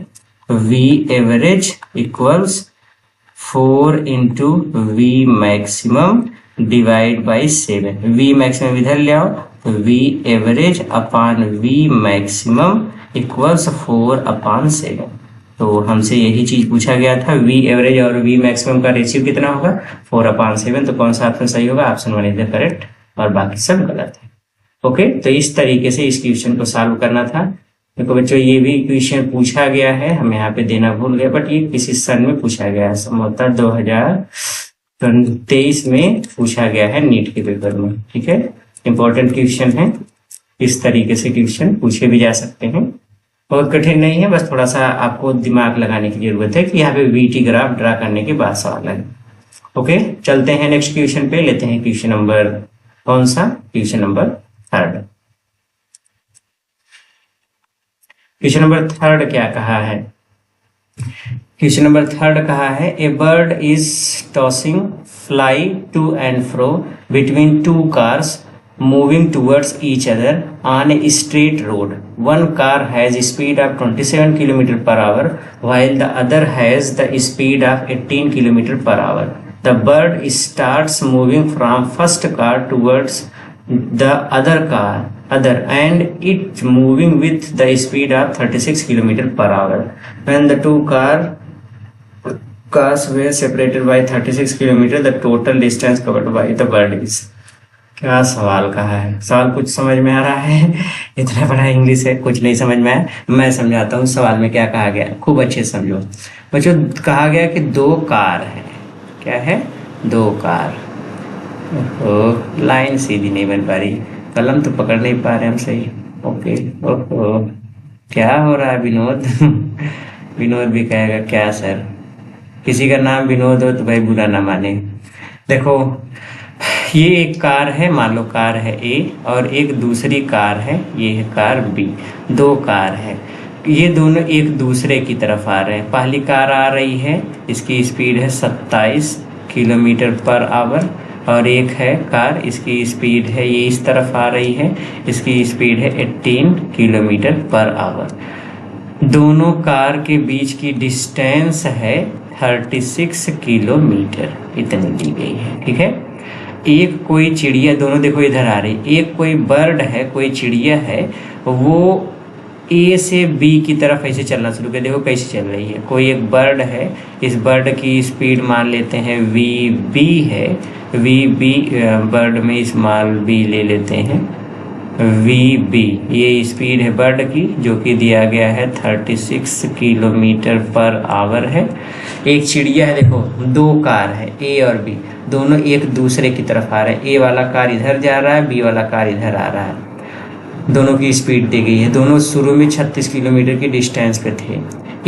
v average equals 4 into V maximum divide by 7। V maximum इधर ले आओ, तो V average upon V maximum equals 4/7। तो हमसे यही चीज पूछा गया था, वी एवरेज और वी मैक्सिमम का रेशियो कितना होगा, 4/7। तो कौन सा ऑप्शन सही होगा, ऑप्शन 1 इज द करेक्ट और बाकी सब गलत है। ओके, तो इस तरीके से इस क्वेश्चन को सॉल्व करना था। देखो बच्चों, ये भी क्वेश्चन पूछा गया है, हम यहाँ पे देना भूल गए, बट ये किसी सन में पूछा गया है, संभवतः 2023 में पूछा गया है नीट के पेपर में। ठीक है, इंपॉर्टेंट क्वेश्चन है, इस तरीके से क्वेश्चन पूछे भी जा सकते हैं, बहुत कठिन नहीं है, बस थोड़ा सा आपको दिमाग लगाने की जरूरत है कि यहाँ पे वीटी ग्राफ ड्रा करने के बाद सवाल है। ओके, चलते हैं नेक्स्ट क्वेश्चन पे, लेते हैं क्वेश्चन नंबर, कौन सा, क्वेश्चन नंबर 3। क्वेश्चन नंबर 3 क्या कहा है, क्वेश्चन नंबर 3 कहा है, a bird is tossing fly to and fro between two cars moving towards each other on a straight road. One car has a speed of 27 km per hour while the other has the speed of 18 km per hour. The bird starts moving from first car towards the other and it moving with the speed of 36 km per hour. When the two cars were separated by 36 km, the total distance covered by the bird is. क्या सवाल कहा है, सवाल कुछ समझ में आ रहा है, इतना बड़ा इंग्लिश है, कुछ नहीं समझ में आया, मैं समझाता हूँ सवाल में क्या कहा गया, खूब अच्छे समझो बच्चों। कहा गया कि 2 कार है, क्या है, 2 कार। ओहो, लाइन सीधी नहीं बन पा रही, कलम तो पकड़ नहीं पा रहे हम सही। ओके, ओहो, क्या हो रहा है विनोद विनोद भी कहेगा क्या सर, किसी का नाम विनोद हो तो भाई बुरा ना माने। देखो, ये एक कार है, मान लो कार है ए और एक दूसरी कार है, ये है कार बी, 2 कार है, ये दोनों एक दूसरे की तरफ आ रहे हैं। पहली कार आ रही है, इसकी स्पीड है 27 किलोमीटर पर आवर, और एक है कार, इसकी स्पीड है, ये इस तरफ आ रही है, इसकी स्पीड है 18 किलोमीटर पर आवर। दोनों कार के बीच की डिस्टेंस है 36 किलोमीटर, इतनी दी गई है। ठीक है, एक कोई चिड़िया, दोनों देखो इधर आ रही, एक कोई बर्ड है, कोई चिड़िया है, वो ए से बी की तरफ ऐसे चलना शुरू कर, देखो कैसे चल रही है। कोई एक बर्ड है, इस बर्ड की स्पीड मान लेते हैं वी बी है, वी बी बर्ड में स्मॉल बी ले लेते हैं, वी बी ये स्पीड है बर्ड की, जो कि दिया गया है 36 किलोमीटर पर आवर है। एक चिड़िया है, देखो 2 कार है ए और बी, दोनों एक दूसरे की तरफ आ रहे हैं, ए वाला कार इधर जा रहा है, बी वाला कार इधर आ रहा है, दोनों की स्पीड दी गई है, दोनों शुरू में 36 किलोमीटर की डिस्टेंस पे थे।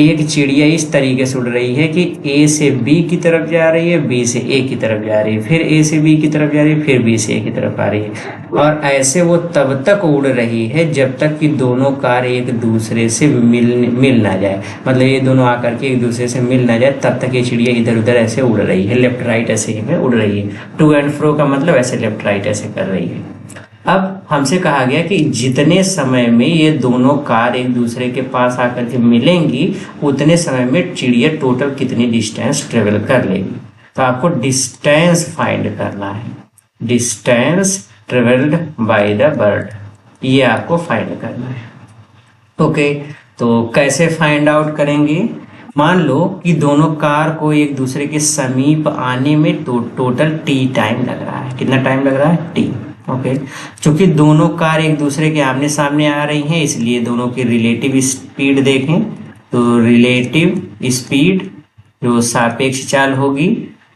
एक चिड़िया इस तरीके से उड़ रही है कि ए से बी की तरफ जा रही है, बी से ए की तरफ जा रही है, फिर ए से बी की तरफ जा रही है, फिर बी से ए की तरफ आ रही है, और ऐसे वो तब तक उड़ रही है जब तक कि दोनों कार एक दूसरे से मिल ना जाए, मतलब ये दोनों आकर के एक दूसरे से मिल ना जाए, तब तक ये चिड़िया इधर उधर ऐसे उड़ रही है, लेफ्ट राइट ऐसे ही में उड़ रही है। टू एंड फ्रो का मतलब ऐसे लेफ्ट राइट ऐसे कर रही है। अब हमसे कहा गया कि जितने समय में ये दोनों कार एक दूसरे के पास आकर के मिलेंगी, उतने समय में चिड़िया टोटल कितनी डिस्टेंस ट्रेवल कर लेगी। तो आपको डिस्टेंस फाइंड करना है, distance travelled by the bird, ये आपको फाइंड करना है। ओके, तो कैसे फाइंड आउट करेंगे, मान लो कि दोनों कार को एक दूसरे के समीप आने में टोटल टी टाइम लग रहा है। कितना टाइम लग रहा है, टी। ओके, क्योंकि दोनों कार एक दूसरे के आमने सामने आ रही हैं, इसलिए दोनों की रिलेटिव स्पीड देखें तो रिलेटिव स्पीड जो सापेक्ष चाल होगी,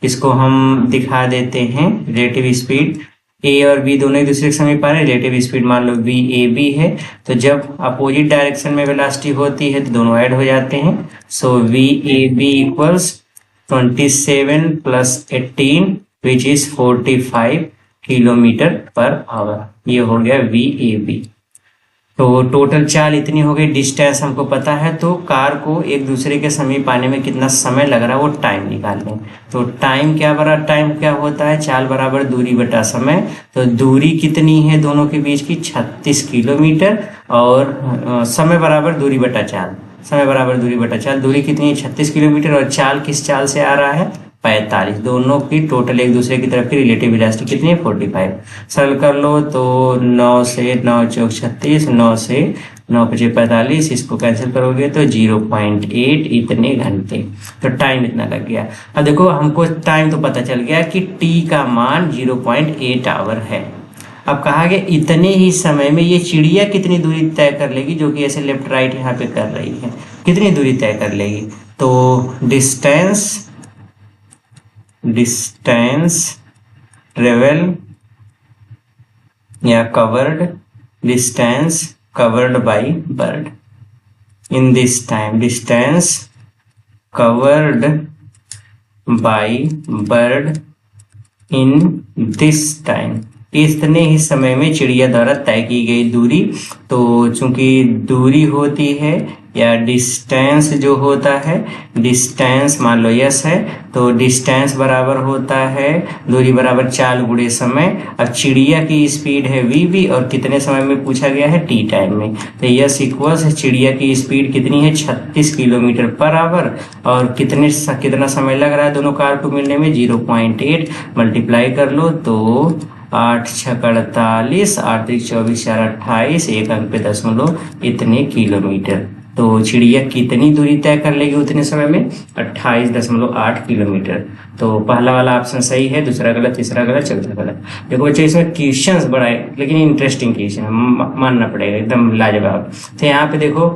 इसको हम दिखा देते हैं। रिलेटिव स्पीड ए और बी दोनों एक दूसरे के समीप आ रहे हैं, रिलेटिव स्पीड मान लो वी ए बी है, तो जब अपोजिट डायरेक्शन में वेलोसिटी होती है तो दोनों ऐड हो जाते हैं। So V A B equals 27 plus 18 which is 45 kilometre per hour, ये हो गया वी ए बी। तो टोटल चाल इतनी हो गई, डिस्टेंस हमको पता है, तो कार को एक दूसरे के समीप आने में कितना समय लग रहा है वो टाइम निकाल लें। तो टाइम क्या होता है, चाल बराबर दूरी बटा समय। तो दूरी कितनी है दोनों के बीच की, 36 किलोमीटर, और समय बराबर दूरी बटा चाल, समय बराबर दूरी बटा चाल, दूरी कितनी है 36 किलोमीटर, और चाल किस चाल से आ रहा है, 45, दोनों की टोटल एक दूसरे की तरफ की रिलेटिव वेलोसिटी कितनी है 45। सरल कर लो तो 9 से 9 चौक 36, 9 से 9 पचे 45, इसको कैंसिल करोगे तो 0.8 इतने घंटे, तो टाइम इतना लग गया। अब देखो हमको टाइम तो पता चल गया कि टी का मान 0.8 आवर है। अब कहा गया इतने ही समय में ये चिड़िया कितनी दूरी तय कर लेगी, जो कि ऐसे लेफ्ट राइट यहाँ पे कर रही है, कितनी दूरी तय कर लेगी। तो डिस्टेंस ट्रेवल या distance covered by bird in this time, distance covered by bird in this time, इतने ही समय में चिड़िया द्वारा तय की गई दूरी। तो चूंकि दूरी होती है या डिस्टेंस जो होता है, डिस्टेंस मान लो यस है, तो डिस्टेंस बराबर होता है दूरी बराबर चाल गुणे समय। अब चिड़िया की स्पीड है वी और कितने समय में पूछा गया है टी टाइम में, तो यस इक्वल्स चिड़िया की स्पीड कितनी है 36 किलोमीटर पर आवर, और कितना समय लग रहा है दोनों कार को मिलने में 0.8, मल्टीप्लाई कर लो तो 8 6 48, 8 3 24 4 28, एक अंक पे दशमलव इतने किलोमीटर। तो चिड़िया कितनी दूरी तय कर लेगी उतने समय में 28.8 किलोमीटर। तो पहला वाला ऑप्शन सही है, दूसरा गलत, तीसरा गलत, चौथा गलत। देखो बच्चों इसमें क्वेश्चंस बड़ा है लेकिन इंटरेस्टिंग क्वेश्चन है, मानना पड़ेगा, एकदम लाजवाब। तो यहाँ पे देखो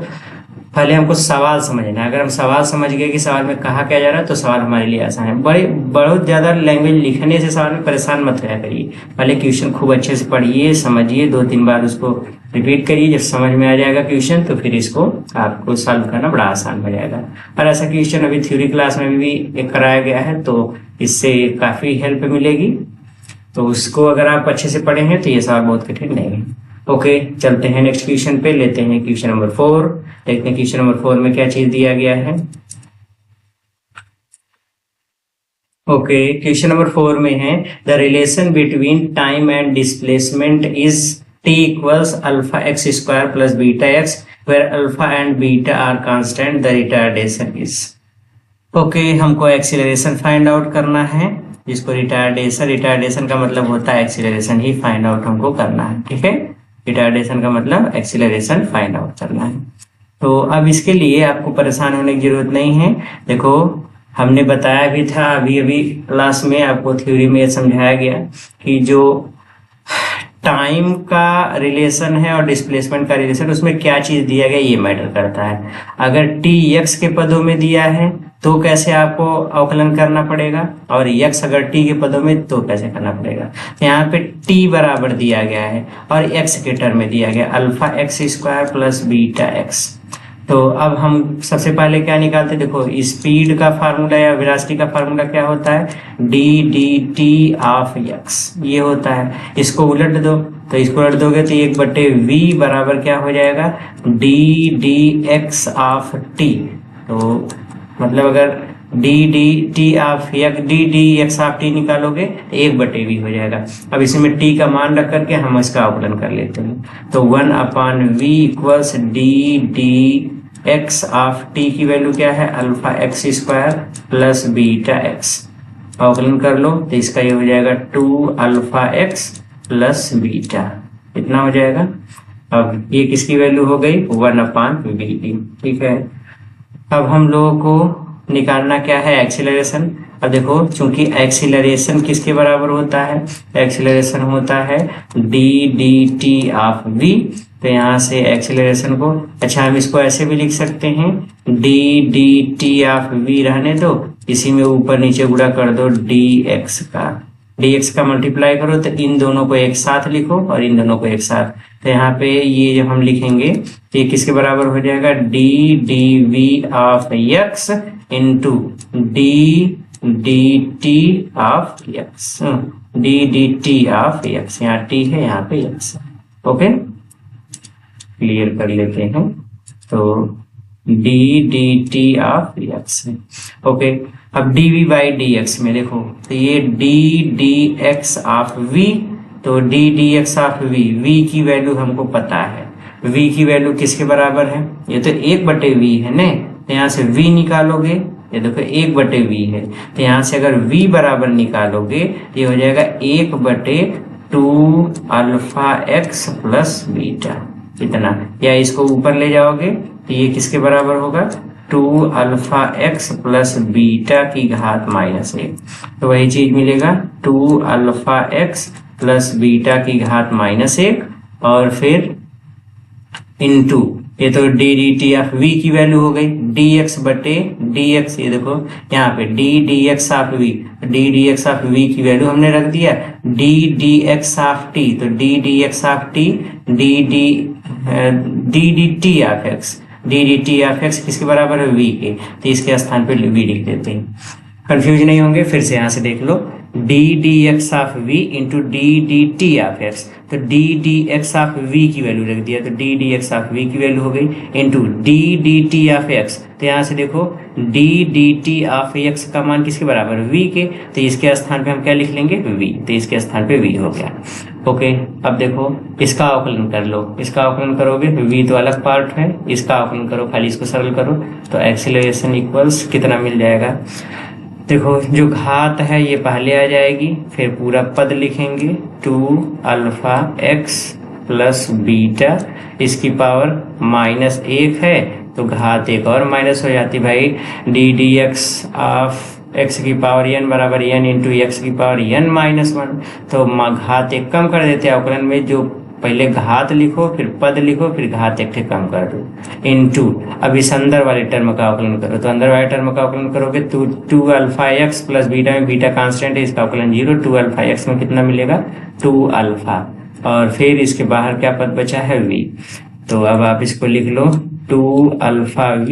पहले हमको सवाल समझना है। अगर हम सवाल समझ गए कि सवाल में कहा क्या जा रहा है तो सवाल हमारे लिए आसान है। बहुत ज्यादा लैंग्वेज लिखने से सवाल में परेशान मत होया करिए, पहले क्वेश्चन खूब अच्छे से पढ़िए, समझिए, 2-3 बार उसको रिपीट करिए। जब समझ में आ जाएगा क्वेश्चन तो फिर इसको आपको सॉल्व करना बड़ा आसान हो जाएगा। और ऐसा क्वेश्चन अभी थ्योरी क्लास में भी एक कराया गया है, तो इससे काफी हेल्प मिलेगी। तो उसको अगर आप अच्छे से पढ़े हैं तो ये सवाल बहुत कठिन नहीं है। ओके, चलते हैं नेक्स्ट क्वेश्चन पे, लेते हैं क्वेश्चन नंबर 4। देखते हैं क्वेश्चन नंबर 4 में क्या चीज दिया गया है। ओके, क्वेश्चन नंबर 4 में है the relation between time and displacement is t equals alpha X square plus beta X where alpha and beta are constant, the retardation is. Okay, हमको एक्सीलरेशन फाइंड आउट करना है, जिसको retardation का मतलब होता है एक्सीलरेशन ही फाइंड आउट हमको करना है। ठीक है, रिटार्डेशन का मतलब एक्सीलरेशन फाइंड आउट करना है। तो अब इसके लिए आपको परेशान होने की जरूरत नहीं है। देखो हमने बताया भी था अभी क्लास में, आपको थ्योरी में समझाया गया कि जो टाइम का रिलेशन है और डिस्प्लेसमेंट का रिलेशन, उसमें क्या चीज दिया गया ये मैटर करता है। अगर टी एक्स के पदों में दिया है तो कैसे आपको अवकलन करना पड़ेगा, और x अगर t के पदों में तो कैसे करना पड़ेगा। तो यहाँ पे t बराबर दिया गया है और x के टर्म में दिया गया alpha X square plus beta x. तो अब हम सबसे पहले क्या निकालते, देखो स्पीड का फार्मूला या वेलोसिटी का फार्मूला क्या होता है, D D T of x, ये होता है। इसको उलट दो, तो इसको उलट दोगे तो 1/v बराबर क्या हो जाएगा, D D X of T. तो मतलब अगर D D T of x of T निकालोगे 1/v हो जाएगा। अब इसमें t का मान रख करके हम इसका अवकलन कर लेते हैं। तो 1/v equals D D X of T की वैल्यू क्या है, alpha X square plus beta x. अवकलन कर लो तो इसका ये हो जाएगा 2 अल्फा एक्स प्लस बीटा, इतना हो जाएगा। अब ये किसकी वैल्यू हो गई 1/v। ठीक है, अब हम लोगों को निकालना क्या है, एक्सीलरेशन। अब देखो चूंकि एक्सीलरेशन किसके बराबर होता है, एक्सीलरेशन होता है D D T of V. तो यहाँ से एक्सीलरेशन को, अच्छा हम इसको ऐसे भी लिख सकते हैं, D D T of V रहने दो, इसी में ऊपर नीचे गुणा कर दो डी एक्स का मल्टीप्लाई करो, तो इन दोनों को एक साथ लिखो और इन दोनों को एक साथ। तो यहाँ पे ये जब हम लिखेंगे तो ये किसके बराबर हो जाएगा, D D V of X into D D T of X, D D T of X, यहाँ टी है यहाँ पे एक्स। ओके, क्लियर कर लेते हैं। तो D D T of X है। ओके, अब D V by D X में देखो तो ये D D X of V, तो D D X of V की वैल्यू हमको पता है, वी की वैल्यू किसके बराबर है, ये तो 1/v है ना। तो यहाँ से v निकालोगे ये देखो 1/v है, तो यहाँ से अगर v बराबर निकालोगे ये हो जाएगा 1/2 अल्फा एक्स प्लस बीटा, इतना। या इसको ऊपर ले जाओगे तो ये किसके बराबर होगा, 2 अल्फा एक्स प्लस बीटा की घात -1, तो वही चीज मिलेगा 2 अल्फा एक्स प्लस बीटा की घात -1 और फिर इनटू ये तो D D T of V की वैल्यू हो गई, dx बटे dx, ये देखो यहाँ पे dx of v, dx of v की वैल्यू हमने रख दिया dx ऑफ t, तो dx of t dt of x, dt of x किसके बराबर है, v के, तो इसके स्थान पे v लिख देते हैं, कंफ्यूज नहीं होंगे। फिर से यहाँ से देख लो dx of v into dt of x, तो dx ऑफ v की वैल्यू रख दिया, तो dx ऑफ v की वैल्यू हो गई इंटू dt ऑफ x, तो यहाँ से देखो dt ऑफ x का मान किसके बराबर है, v के, तो इसके स्थान पे हम क्या लिख लेंगे, v, तो इसके स्थान पे v हो गया। ओके, अब देखो इसका अवकलन कर लो, इसका अवकलन करोगे v तो अलग पार्ट है, इसका अवकलन करो, खाली इसको सरल करो, तो एक्सीलरेशन इक्वल्स कितना मिल जाएगा, देखो जो घात है ये पहले आ जाएगी, फिर पूरा पद लिखेंगे 2 अल्फा एक्स प्लस बीटा, इसकी पावर -1 है तो घात एक और माइनस हो जाती भाई, ddx ऑफ x की पावर n बराबर n इंटू एक्स की पावर n -1, तो घात एक कम कर देते हैं अवकलन में, जो पहले घात लिखो फिर पद लिखो फिर घात एक से कम कर दो इनटू, अब इस अंदर वाले टर्म का अवकलन करो, तो अंदर वाले टर्म का अवकलन करोगे तो 2 अल्फा एक्स प्लस बीटा में बीटा कांस्टेंट है, इसका अवकलन 0, 2 अल्फा एक्स में कितना मिलेगा 2 अल्फा, और फिर इसके बाहर क्या पद बचा है v, तो अब आप इसको लिख लो 2 अल्फा v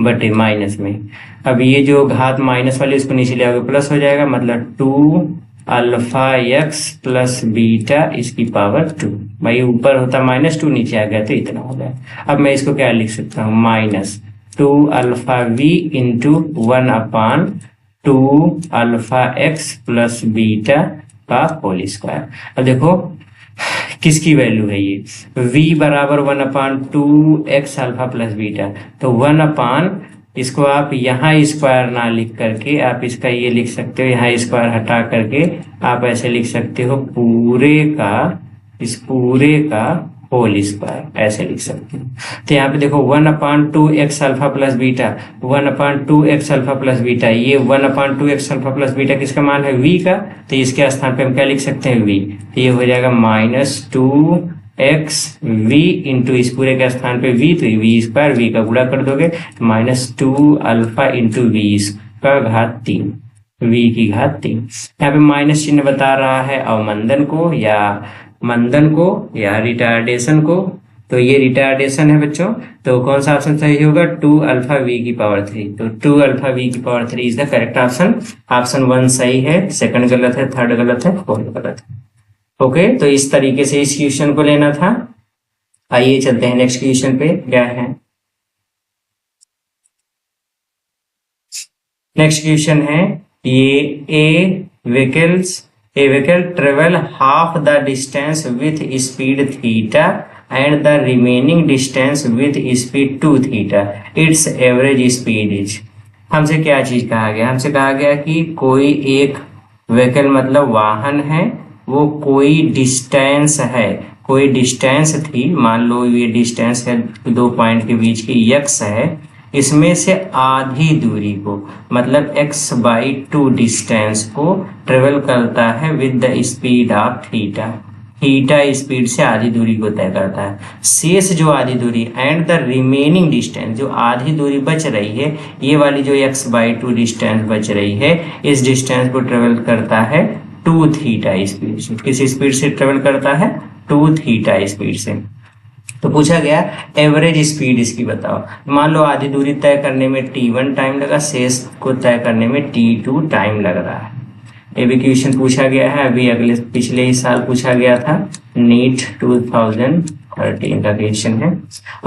बटे माइनस में, अब ये जो घात माइनस वाली इसको नीचे ले आओगे प्लस हो जाएगा, मतलब 2 अल्फा एक्स प्लस बीटा इसकी पावर 2, भाई ऊपर होता -2 नीचे आ गया तो इतना हो गया। अब मैं इसको क्या लिख सकता हूँ, -2 alpha v into 1/2 alpha x plus beta का होल स्क्वायर। अब देखो किसकी वैल्यू है ये, v बराबर 1/2 एक्स अल्फा प्लस बीटा, तो 1 इसको आप यहाँ स्क्वायर ना लिख करके आप इसका ये लिख सकते हो, यहाँ स्क्वायर हटा करके आप ऐसे लिख सकते हो इस पूरे का होल स्क्वायर, ऐसे लिख सकते हो। तो यहाँ पे देखो 1/2 x alpha plus beta, 1/2 x alpha plus beta, ये 1/2 एक्स अल्फा प्लस बीटा किसका मान है, v का, तो इसके स्थान पे हम क्या लिख सकते हैं, v, तो ये हो जाएगा -2 एक्स वी इंटू इस पूरे के स्थान पे v, तो v स्क्वायर, v का गुणा कर दोगे -2 अल्फा इंटू v का घात 3, v की घात 3। यहाँ पे माइनस चिन्ह बता रहा है अवमंदन को या रिटार्डेशन को, तो ये रिटार्डेशन है बच्चों, तो कौन सा ऑप्शन सही होगा, 2 अल्फा v की पावर 3, तो 2 अल्फा v की power 3 is the correct option. Option 1 सही है, सेकंड गलत है, थर्ड गलत है, फोर्थ गलत है। ओके, तो इस तरीके से इस क्वेश्चन को लेना था। आइए चलते हैं नेक्स्ट क्वेश्चन पे, क्या है नेक्स्ट क्वेश्चन है, ये a vehicle travel half the distance with speed theta and the remaining distance with speed 2 theta, its average speed is. हमसे क्या चीज कहा गया, हमसे कहा गया कि कोई एक व्हीकल मतलब वाहन है, वो कोई डिस्टेंस है, कोई डिस्टेंस थी, मान लो ये डिस्टेंस है 2 पॉइंट के बीच की x है, इसमें से आधी दूरी को मतलब x/2 डिस्टेंस को ट्रेवल करता है with the speed of theta speed से आधी दूरी को तय करता है। शेष जो आधी दूरी एंड द रिमेनिंग डिस्टेंस, जो आधी दूरी बच रही है, ये वाली जो x/2 डिस्टेंस बच रही है, इस डिस्टेंस को ट्रेवल करता है 2 थीटा स्पीड से। किस स्पीड से ट्रेवल करता है, 2 थीटा स्पीड से। तो पूछा गया एवरेज स्पीड इसकी बताओ। मान लो आधी दूरी तय करने में t1 टाइम लगा, शेष को तय करने में t2 टाइम लग रहा है। ये भी क्वेश्चन पूछा गया है, अभी पिछले ही साल पूछा गया था, नीट 2013 का क्वेश्चन है।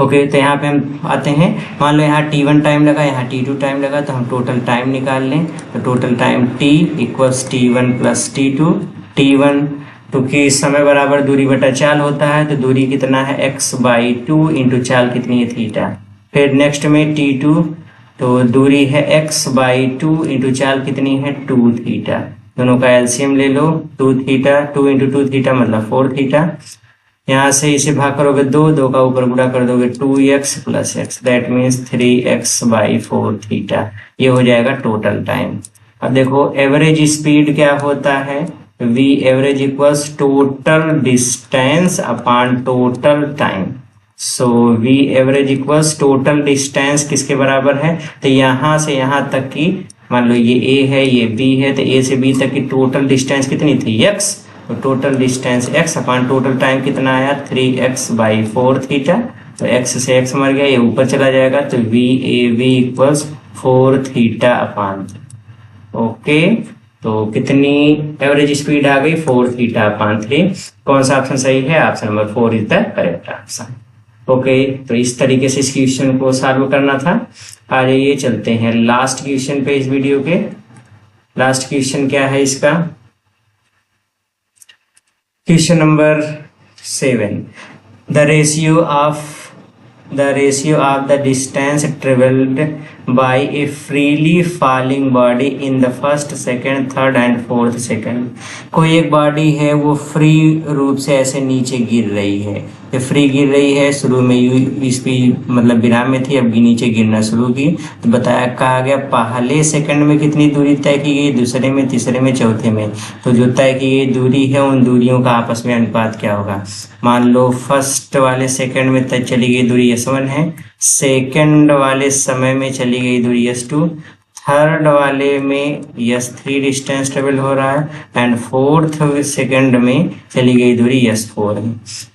ओके, तो यहाँ पे हम आते हैं, मान लो यहाँ t1 टाइम लगा, यहाँ t2 टाइम लगा, तो हम टोटल टाइम निकाल लें। तो total time t equals t1 plus t2। t1 तो कि समय बराबर दूरी बटा चाल होता है, तो दूरी कितना है x/2 इंटू चाल कितनी है थीटा। फिर नेक्स्ट में t2 तो दूरी है x/2 इंटू चाल कितनी है 2 थीटा, दोनों का एलसीएम ले लो 2 थीटा, 2 इंटू 2 थीटा मतलब 4 थीटा, यहाँ से इसे भाग करोगे 2 का ऊपर गुणा कर दोगे 2x plus x, that means 3x/4 theta, ये हो जाएगा टोटल टाइम। अब देखो एवरेज स्पीड क्या होता है, v average equals total distance upon total time. So v average equals total distance किसके बराबर है, तो यहाँ से यहाँ तक की, मान लो ये a है ये b है, तो a से b तक की टोटल डिस्टेंस कितनी थी x, तो total distance x upon total time कितना आया 3x/4 थीटा, तो x से x मर गया, ये ऊपर चला जाएगा, तो VAV equals 4 theta upon, okay. तो कितनी एवरेज स्पीड आ गई 4 थीटा अपॉन 3। कौन सा ऑप्शन सही है, option number 4 is the correct option, okay. तो इस तरीके से इस क्वेश्चन को सॉल्व करना था। आ जाइए चलते हैं लास्ट क्वेश्चन पे, इस वीडियो के लास्ट क्वेश्चन क्या है इसका, question number 7, the ratio of the distance traveled by a freely falling body in the first, second, third and fourth second। कोई एक बॉडी है वो फ्री रूप से ऐसे नीचे गिर रही है, ये फ्री गिर रही है, शुरू में यू स्पीड मतलब विराम में थी, अब नीचे गिरना शुरू की, तो बताया कहा गया पहले सेकंड में कितनी दूरी तय की गई, दूसरे में, तीसरे में, चौथे में। तो जो तय की गई दूरी है उन दूरियों का आपस में अनुपात क्या होगा, मान लो फर्स्ट वाले सेकंड में तय चली गई दूरी s1 है, सेकंड वाले समय में चली गई दूरी s2, थर्ड वाले में s3 डिस्टेंस ट्रेवल हो रहा है, एंड फोर्थ सेकंड में चली गई दूरी s4 है।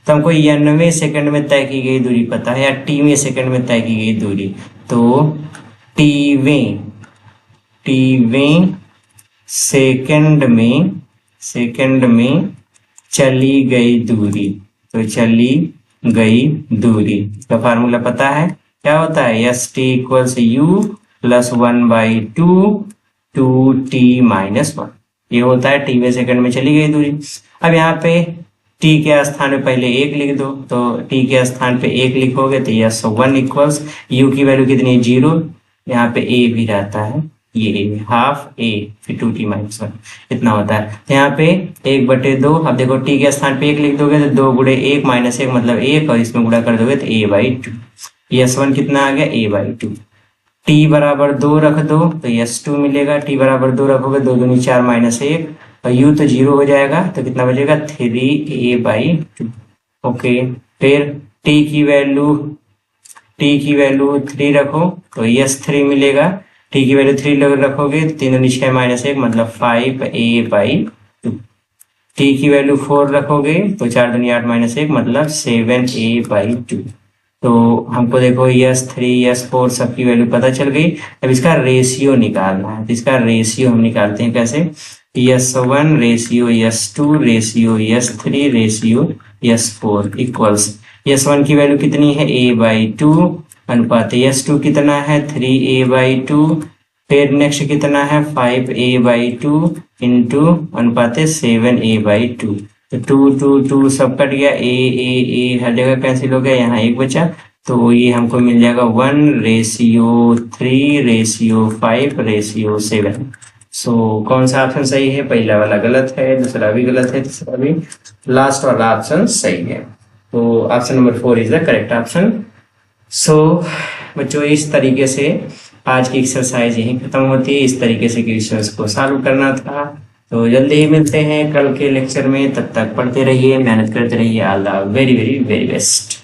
तो हमको 90वें सेकंड में तय की गई दूरी पता है, या टीवें सेकंड में तय की गई दूरी, तो टीवें सेकंड में चली गई दूरी, तो चली गई दूरी का फार्मूला पता है, क्या होता है st equals u plus 1/2 2t minus 1, ये होता है टीवें सेकंड में चली गई दूरी। अब यहाँ पे t के स्थान पे पहले 1 लिख दो, तो t के स्थान पे 1 लिखोगे तो s1 इक्वल्स u की वैल्यू कितनी 0, यहाँ पे a भी रहता है, ये हाफ a फिर 2t माइनस 1 इतना होता है। तो यहाँ पे 1/2, अब देखो t के स्थान पे 1 लिख दोगे तो 2 गुणे 1 माइनस 1 मतलब 1, और इसमें गुणा कर दोगे तो a/2, s1 कितना आ गया a/2। t बराबर 2 रख दो तो s2 मिलेगा, t बराबर 2 रखोगे 2 दूनी 4 माइनस 1, और u तो 0 हो जाएगा, तो कितना बचेगा 3a/2, ओके। फिर t की वैल्यू 3 रखो तो s3 मिलेगा, t की वैल्यू 3 रखोगे 3 दूनी 6 माइनस 1 मतलब 5a/2, t की वैल्यू 4 रखोगे तो 4 दूनी 8 माइनस 1 मतलब 7a/2। तो हमको देखो s3 s4 सबकी वैल्यू पता चल गई। अब इसका रेशियो निकालना है, तो इसका रेशियो हम निकालते हैं कैसे, s1 ratio s2 ratio s3 ratio s4 equals, s1 की वैल्यू कितनी है a/2 अनुपात s2 कितना है 3a/2, फिर नेक्स्ट कितना है 5a/2 इंटू अनुपात 7a/2, तो 2 सब कट गया, a हर जगह कैंसिल हो गया, यहाँ 1 बचा, तो ये हमको मिल जाएगा 1:3:5:7। सो कौन सा ऑप्शन सही है, पहला वाला गलत है, दूसरा भी गलत है, तीसरा भी, लास्ट वाला ऑप्शन सही है। तो option number 4 is the correct option. So बच्चों इस तरीके से आज की एक्सरसाइज यहीं खत्म होती है, इस तरीके से क्वेश्चंस को सॉल्व करना था। तो जल्दी ही मिलते हैं कल के लेक्चर में, तब तक पढ़ते रहिए, मेहनत करते रहिए। All the very very very best.